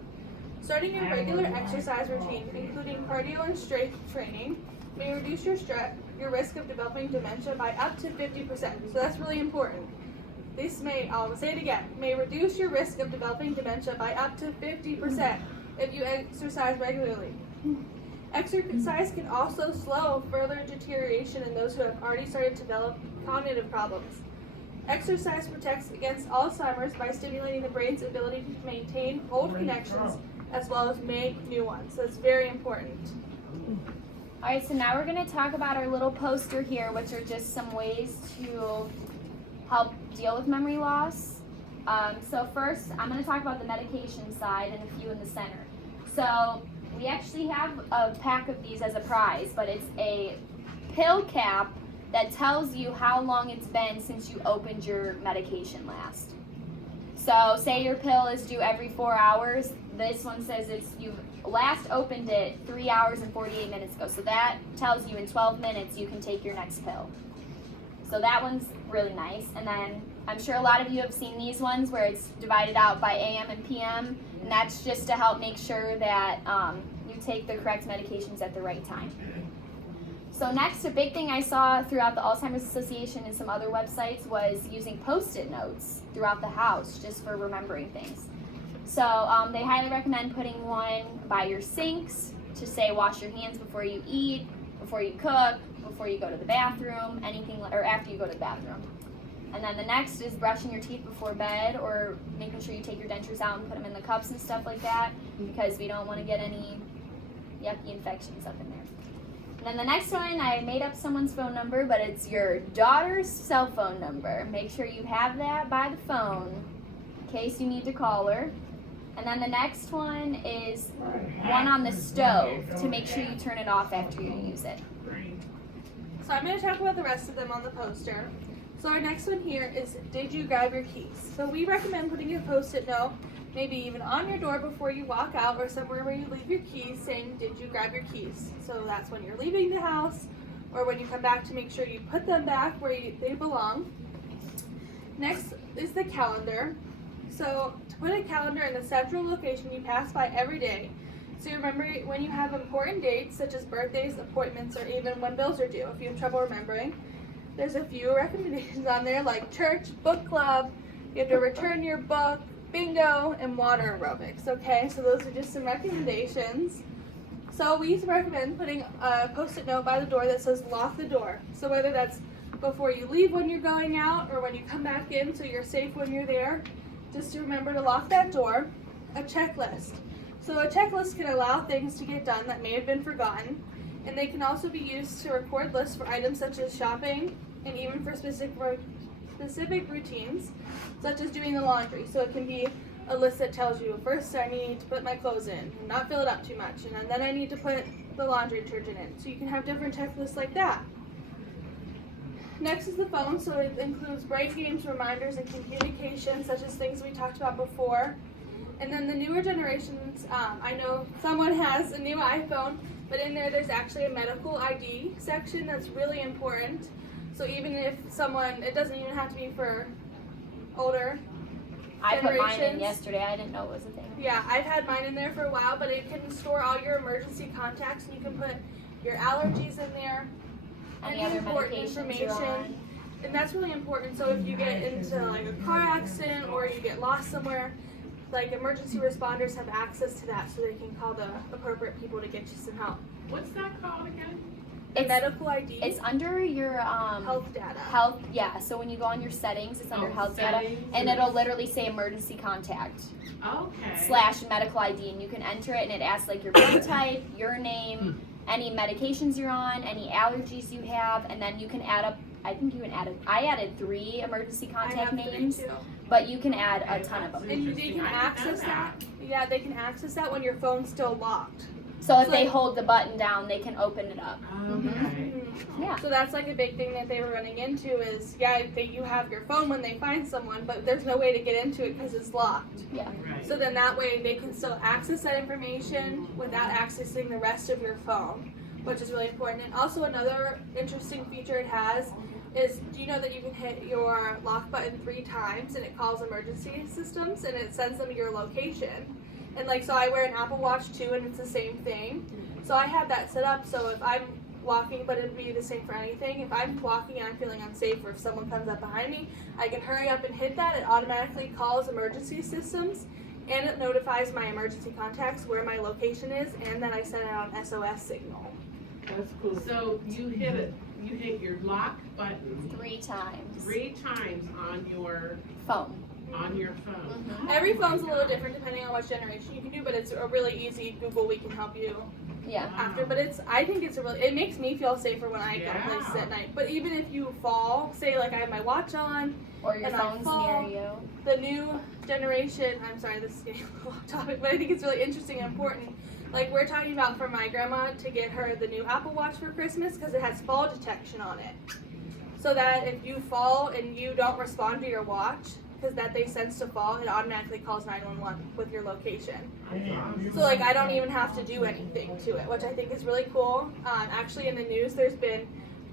Starting a regular exercise routine, including cardio and strength training, may reduce your risk of developing dementia by up to 50%. So that's really important. This may, I'll say it again, may reduce your risk of developing dementia by up to 50% if you exercise regularly. Exercise can also slow further deterioration in those who have already started to develop cognitive problems. Exercise protects against Alzheimer's by stimulating the brain's ability to maintain old connections as well as make new ones. So it's very important. Alright, so now we're going to talk about our little poster here, which are just some ways to help deal with memory loss. So first, I'm going to talk about the medication side and a few in the center. So we actually have a pack of these as a prize, but it's a pill cap that tells you how long it's been since you opened your medication last. So say your pill is due every 4 hours. This one says you've last opened it 3 hours and 48 minutes ago. So that tells you in 12 minutes you can take your next pill. So that one's really nice. And then I'm sure a lot of you have seen these ones where it's divided out by AM and PM. And that's just to help make sure that you take the correct medications at the right time. So next, a big thing I saw throughout the Alzheimer's Association and some other websites was using Post-it notes throughout the house just for remembering things. So they highly recommend putting one by your sinks to say wash your hands before you eat, before you cook, before you go to the bathroom, or after you go to the bathroom. And then the next is brushing your teeth before bed, or making sure you take your dentures out and put them in the cups and stuff like that, because we don't want to get any yucky infections up in there. And then the next one, I made up someone's phone number, but it's your daughter's cell phone number. Make sure you have that by the phone in case you need to call her. And then the next one is one on the stove to make sure you turn it off after you use it. So I'm going to talk about the rest of them on the poster. So our next one here is, did you grab your keys? So we recommend putting a Post-it note, maybe even on your door before you walk out, or somewhere where you leave your keys, saying, did you grab your keys? So that's when you're leaving the house, or when you come back to make sure you put them back where they belong. Next is the calendar. So to put a calendar in a central location you pass by every day, so you remember when you have important dates such as birthdays, appointments, or even when bills are due. If you have trouble remembering, there's a few recommendations on there like church, book club, you have to return your book, bingo, and water aerobics. Okay, so those are just some recommendations. So we recommend putting a Post-it note by the door that says lock the door. So whether that's before you leave when you're going out or when you come back in so you're safe when you're there, just to remember to lock that door. A checklist. So a checklist can allow things to get done that may have been forgotten, and they can also be used to record lists for items such as shopping and even for specific routines, such as doing the laundry. So it can be a list that tells you, first I need to put my clothes in, and not fill it up too much, and then I need to put the laundry detergent in. So you can have different checklists like that. Next is the phone, so it includes break games, reminders, and communication, such as things we talked about before. And then the newer generations, I know someone has a new iPhone, but in there's actually a medical ID section that's really important. So even if it doesn't even have to be for older I put mine in generations. yesterday. I didn't know it was a thing. Yeah, I've had mine in there for a while, but it can store all your emergency contacts, and you can put your allergies in there, Any other important medications you're information. on. And that's really important. So if you get into like a car accident or you get lost somewhere, like emergency responders have access to that, so they can call the appropriate people to get you some help. What's that called again? It's- Medical ID, It's under your health data. health, yeah. So when you go on your settings, it's under health data, settings and it'll literally say emergency contact Okay. / medical ID, and you can enter it, and it asks like your blood type, your name, any medications you're on, any allergies you have, and then you can add up. I think you can add. I added 3 emergency I contact have 3 names, too. but you can add a ton of them. And they can access that. Yeah, they can access that when your phone's still locked. So if they So- hold the button down, they can open it up. Okay. Yeah. So that's like a big thing that they were running into is, you have your phone when they find someone, but there's no way to get into it because it's locked. Yeah. Right. So then that way they can still access that information without accessing the rest of your phone, which is really important. And also another interesting feature it has is, do you know that you can hit your lock button 3 times and it calls emergency systems and it sends them your location? And so I wear an Apple Watch too, and it's the same thing. So I have that set up, so if I'm walking, but it'd be the same for anything. If I'm walking and I'm feeling unsafe, or if someone comes up behind me, I can hurry up and hit that. It automatically calls emergency systems, and it notifies my emergency contacts where my location is, and then I send out an SOS signal. That's cool. So you hit your lock button 3 times. 3 times on your Phone. phone. Every phone's a little different depending on what generation you can do, but it's a really easy Google. We can help you Yeah. after. But I think it's it makes me feel safer when I go Yeah. places at night. But even if you fall, say like I have my watch on, Or your And I phone's fall. near you. the new generation, I'm sorry, this is getting a little off topic, but I think it's really interesting and important. Like we're talking about for my grandma to get her the new Apple Watch for Christmas because it has fall detection on it. So that if you fall and you don't respond to your watch, because that they sense to fall, it automatically calls 911 with your location. So like I don't even have to do anything to it, which I think is really cool. Actually in the news there's been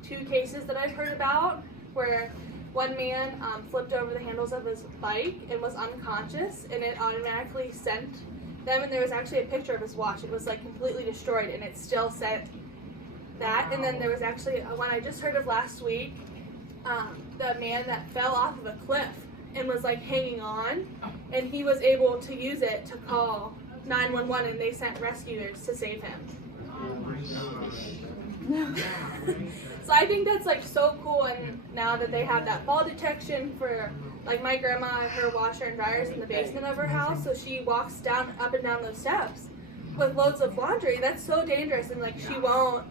2 cases that I've heard about where one man flipped over the handles of his bike and was unconscious, and it automatically sent them, and there was actually a picture of his watch. It was like completely destroyed, and it still sent that. And then there was actually one I just heard of last week, the man that fell off of a cliff and was like hanging on, and he was able to use it to call 911, and they sent rescuers to save him. So I think that's like so cool, and now that they have that fall detection for like my grandma, her washer and dryer's in the basement of her house, so she walks up and down those steps with loads of laundry. That's so dangerous, and like she won't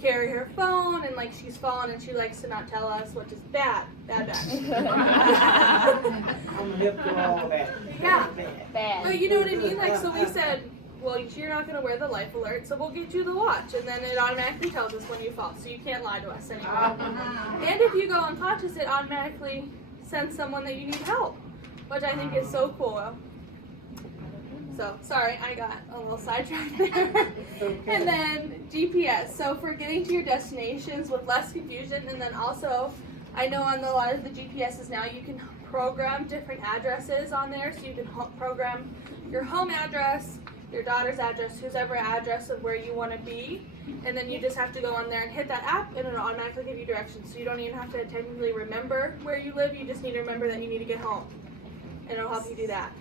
carry her phone, and like she's fallen and she likes to not tell us, which is bad. I'm hip to all that. Yeah. Bad. But you know what I mean? Like, so we said, well, you're not going to wear the life alert, so we'll get you the watch. And then it automatically tells us when you fall, so you can't lie to us anymore. And if you go unconscious, it automatically sends someone that you need help, which I think is so cool. So, sorry, I got a little sidetracked there. And then GPS. So for getting to your destinations with less confusion, and then also, I know on a lot of the GPSs now you can program different addresses on there, so you can program your home address, your daughter's address, whoever address of where you want to be, and then you just have to go on there and hit that app, and it'll automatically give you directions. So you don't even have to technically remember where you live. You just need to remember that you need to get home, and it'll help you do that.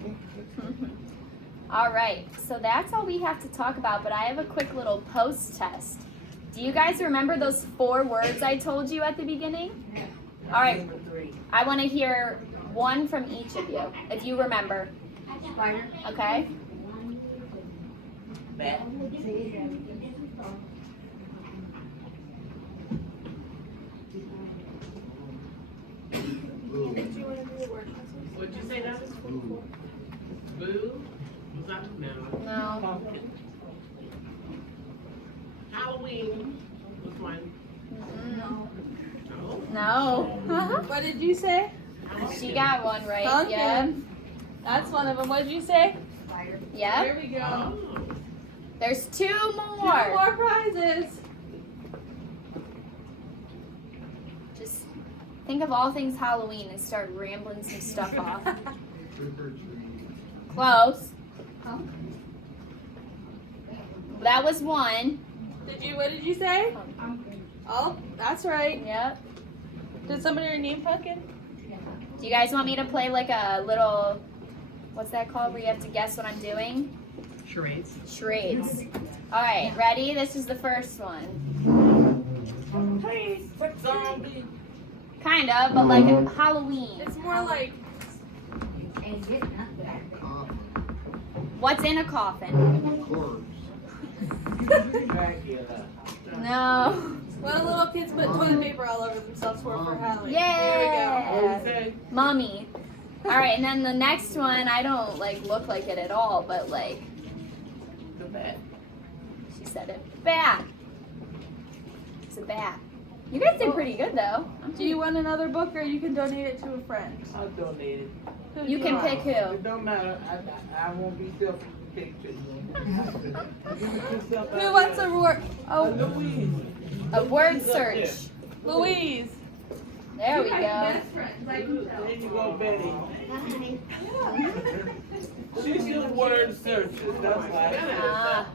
All right, so that's all we have to talk about, but I have a quick little post test. Do you guys remember those 4 words I told you at the beginning? All right, I want to hear one from each of you, if you remember. Spider. Okay? Bat. Did you want to do the word puzzles? What'd you say that? Boo? Was that no? No. Pumpkin. Halloween was one. No. No. No. What did you say? She got one right. Pumpkin. Yep. That's one of them. What did you say? Yep. There we go. Oh. There's 2 2 more. more prizes. Just think of all things Halloween and start rambling some stuff off. Trick or treat. Close. That was 1. What did you say? Oh, that's right. Yep. Did somebody rename Pumpkin? Do you guys want me to play like a little, what's that called, where you have to guess what I'm doing? Charades. Charades. All right, ready? This is the first one. Hey, quick zombie. Kind of, but like Halloween. It's more like What's in a coffin? Corpse. Dracula. No. what do little kids put toilet paper all over themselves for Halloween. What Yeah. do you say? Mummy. All right, and then the next one, I don't like look like it at all, but like The bat. she said it. Bat. It's a bat. You guys did pretty good though. Do you want another book, or you can donate it to a friend? I'll donate it. Who You do can want? pick who. It don't matter. I won't be selfish to take two. Who wants a word? Oh, Louise. A word Who's up there? search. Louise. There we go. There you go, Betty. She's doing word searches. That's why. Ah,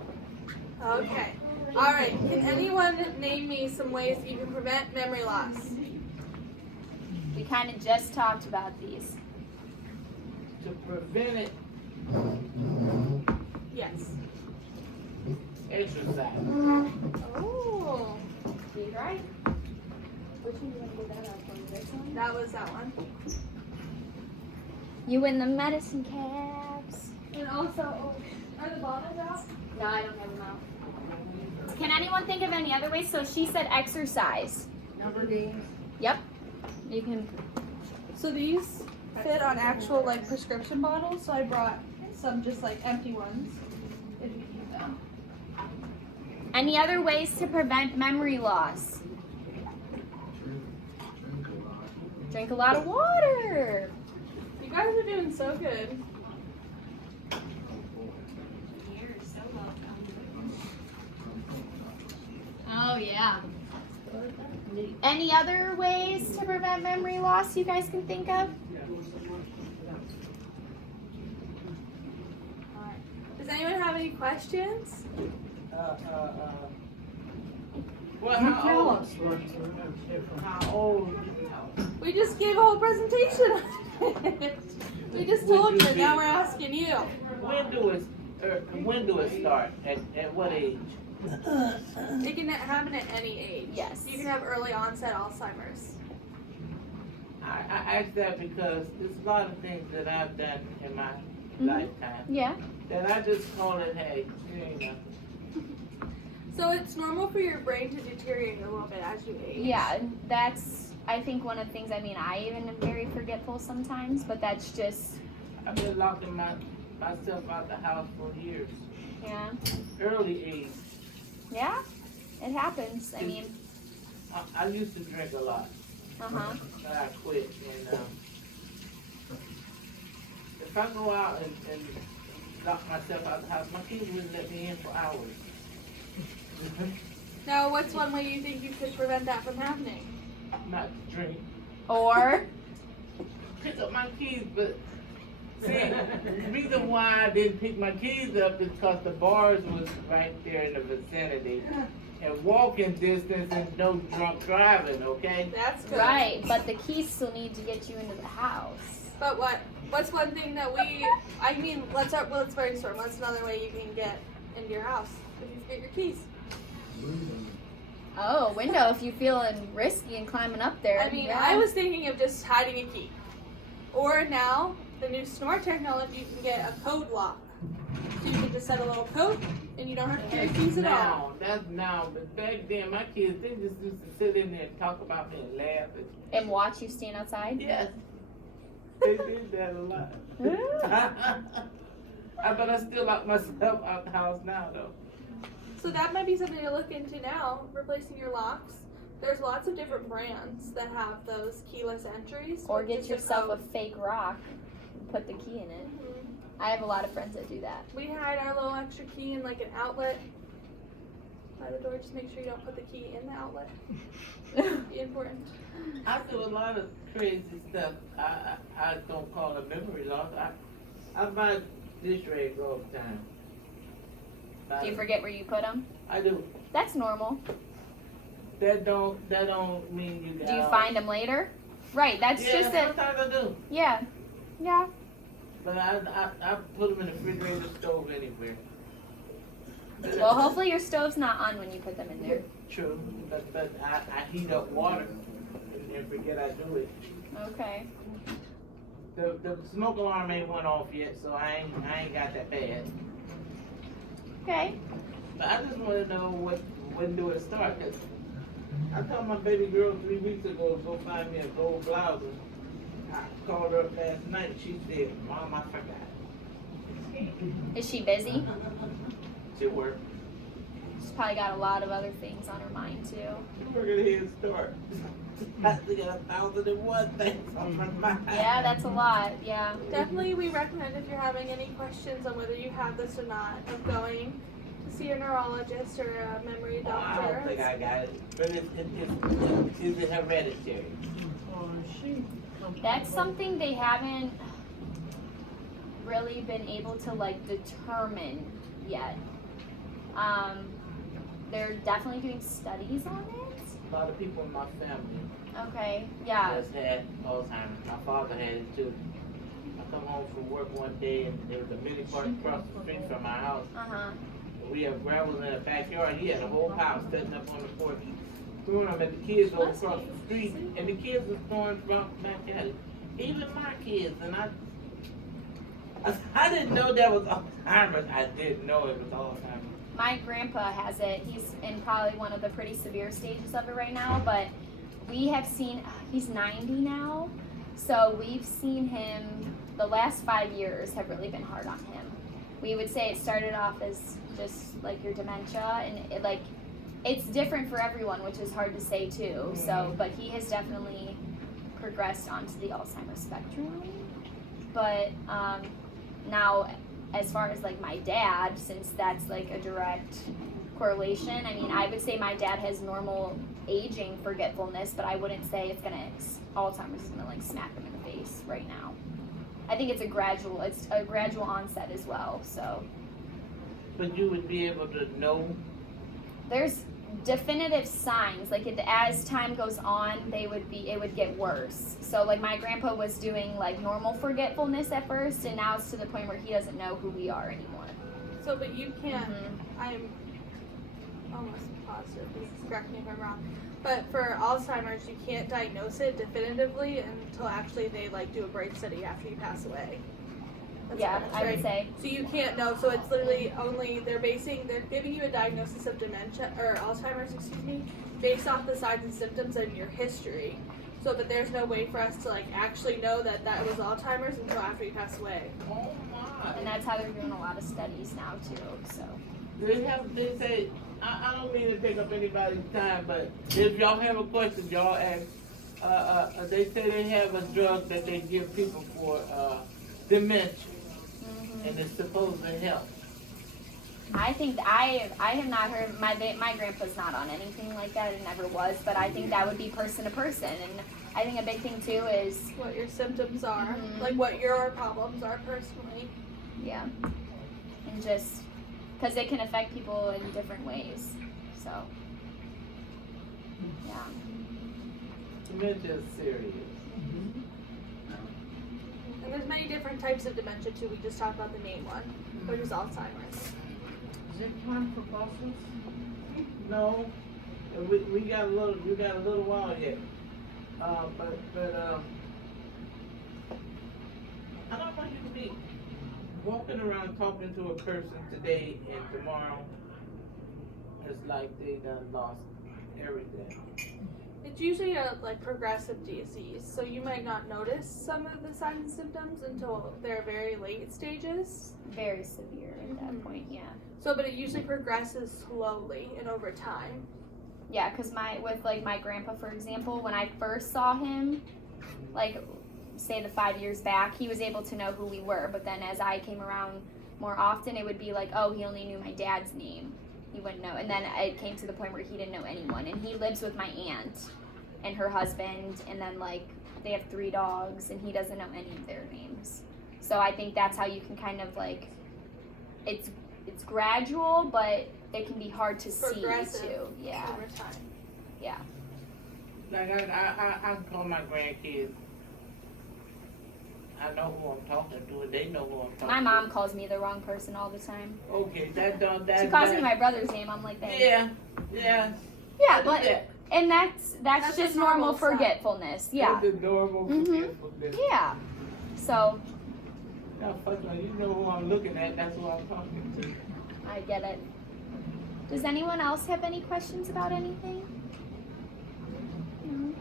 Okay. Alright, can anyone name me some ways that you can prevent memory loss? We kind of just talked about these. To prevent it, Yes. exercise. Oh, Be right. Which one do you want to do that on? This one? that was that one. You win the medicine cabs. And also, are the bottles out? No, I don't have them out. Can anyone think of any other ways? So she said exercise. Number games. Yep. You can. So these fit on actual like prescription bottles, so I brought some just like empty ones. If you need them. Any other ways to prevent memory loss? Drink a lot of water. You guys are doing so good. Oh, yeah. Any other ways to prevent memory loss you guys can think of? Does anyone have any questions? Well, You how tell old? us what's different. How old? We just gave a whole presentation. We just told you. Now we're asking you. When do it start? At what age? It can happen at any age. Yes. You can have early onset Alzheimer's. I ask that because there's a lot of things that I've done in my lifetime Yeah. that I just call it, hey, you ain't nothing. So it's normal for your brain to deteriorate a little bit as you age. Yeah, that's, I think, one of the things. I mean, I even am very forgetful sometimes, but that's just, I've been locking myself out the house for years. yeah. Early age. Yeah, it happens. I mean, I used to drink a lot, uh-huh. but I quit. And if I go out and lock myself out the house, my kids wouldn't let me in for hours. Now, what's one way you think you could prevent that from happening? Not to drink. Or, Pick up my keys, but see, the reason why I didn't pick my keys up is because the bars was right there in the vicinity. And walking distance and no drunk driving, okay? That's good. right, but the keys still need to get you into the house. But what's one thing that let's brainstorm. What's another way you can get into your house if you forget your keys? Oh, window, if you're feeling risky and climbing up there. I mean, yeah. I was thinking of just hiding a key. Or now, the new smart technology, you can get a code lock. So you can just set a little code, and you don't have to carry keys at all. That's now, but back then my kids, they just used to sit in there and talk about me and laugh. And watch you stand outside? Yes, they did that a lot. But I still lock myself out the house now, though. So that might be something to look into now, replacing your locks. There's lots of different brands that have those keyless entries. Or with get just yourself a code. fake rock and put the key in it. Mhm. I have a lot of friends that do that. We hide our little extra key in like an outlet by the door. Just make sure you don't put the key in the outlet. Be important. I do a lot of crazy stuff. I don't call it memory loss. I buy dish rags all the time. Do you forget where you put them? I do. That's normal. That don't mean you got. Do you find them later? Right, that's Yeah, just it. sometimes I do. Yeah. Yeah. But I put them in the refrigerator, stove, anywhere. Well, hopefully your stove's not on when you put them in there. True, but I heat up water and forget I do it. Okay. The smoke alarm ain't went off yet, so I ain't got that bad. Okay. But I just want to know when do it start? 'Cause I told my baby girl 3 weeks ago to go find me a gold blouse. I called her up last night. She said, "Mom, I forgot." Is she busy? She worked. She's probably got a lot of other things on her mind too. She worked at Head Start. I think got 1,001 things on my mind. Yeah, that's a lot. Yeah. Definitely, we recommend if you're having any questions on whether you have this or not, of going to see a neurologist or a memory Oh, I doctor. don't think I got it, but is it hereditary? That's something they haven't really been able to like determine yet. they're definitely doing studies on it. A lot of people in my family Okay, yeah. just had Alzheimer's. My father had it too. I come home from work one day and there was a mini park across the street from my house. Uh-huh. We have gravel in the backyard. He had a whole house setting up on the porch, throwing them at the kids over across the street, and the kids was throwing rocks back at it. Even my kids, and I didn't know that was Alzheimer's. I didn't know it was Alzheimer's. My grandpa has it. He's in probably one of the pretty severe stages of it right now, but we have seen, he's 90 now, so we've seen him, the last 5 years have really been hard on him. We would say it started off as just like your dementia, and it's different for everyone, which is hard to say too. So, but he has definitely progressed onto the Alzheimer's spectrum. But now, as far as like my dad, since that's like a direct correlation, I mean, I would say my dad has normal aging forgetfulness, but I wouldn't say Alzheimer's is gonna like smack him in the face right now. I think it's a gradual onset as well. So But you would be able to know. there's definitive signs. Like as time goes on, it would get worse. So like my grandpa was doing like normal forgetfulness at first, and now it's to the point where he doesn't know who we are anymore. So, but you can't. Mhm. I'm almost positive. Please correct me if I'm wrong. But for Alzheimer's, you can't diagnose it definitively until actually they like do a brain study after you pass away. That's Yeah, correct, I would right? say. So you can't know. So it's literally only they're giving you a diagnosis of dementia or Alzheimer's, excuse me, based off the signs and symptoms and your history. So, but there's no way for us to like actually know that that was Alzheimer's until after you pass away. Oh my. And that's how they're doing a lot of studies now too. So They say, I don't mean to take up anybody's time, but if y'all have a question, y'all ask. They say they have a drug that they give people for dementia, and it's supposed to help. I think I have not heard my grandpa's not on anything like that. It never was, but I think that would be person to person. And I think a big thing too is What your symptoms are, Mhm. like what your problems are personally. yeah, and just because it can affect people in different ways. So yeah. Dementia is serious. And there's many different types of dementia too. We just talked about the main one, which is Alzheimer's. Is it time for buses? No, we got a little while yet. But I don't want you to be walking around talking to a person today and tomorrow. It's like they done lost everything. It's usually a like progressive disease, so you might not notice some of the signs and symptoms until they're very late stages. Very severe at that point, yeah. So, but it usually progresses slowly and over time. Yeah, because with my grandpa, for example, when I first saw him, like, say the 5 years back, he was able to know who we were. But then as I came around more often, it would be like, oh, he only knew my dad's name. He wouldn't know. And then it came to the point where he didn't know anyone. And he lives with my aunt and her husband, and then, like, they have 3 dogs, and he doesn't know any of their names. So I think that's how you can kind of, like, it's gradual, but it can be hard to see, Progressive too. Yeah. over time. Yeah. Like I call my grandkids. I know who I'm talking to, and they know who I'm talking to. My mom calls me the wrong person all the time. Okay, that. She calls me my brother's name. I'm like, thanks. Yeah. Yeah, I do but that. and that's That's just a normal normal sign. forgetfulness. Yeah. It's a normal Mhm. forgetfulness. Yeah. So Now, first of all, you know who I'm looking at. That's who I'm talking to. I get it. Does anyone else have any questions about anything? No?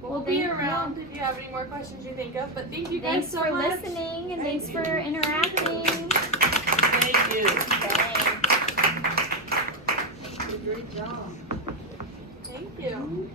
We'll be thank- around if you have any more questions you think of. But thank you guys Thanks so for much. listening and thanks for interacting. Thank you. Thanks. Great job. Thank you.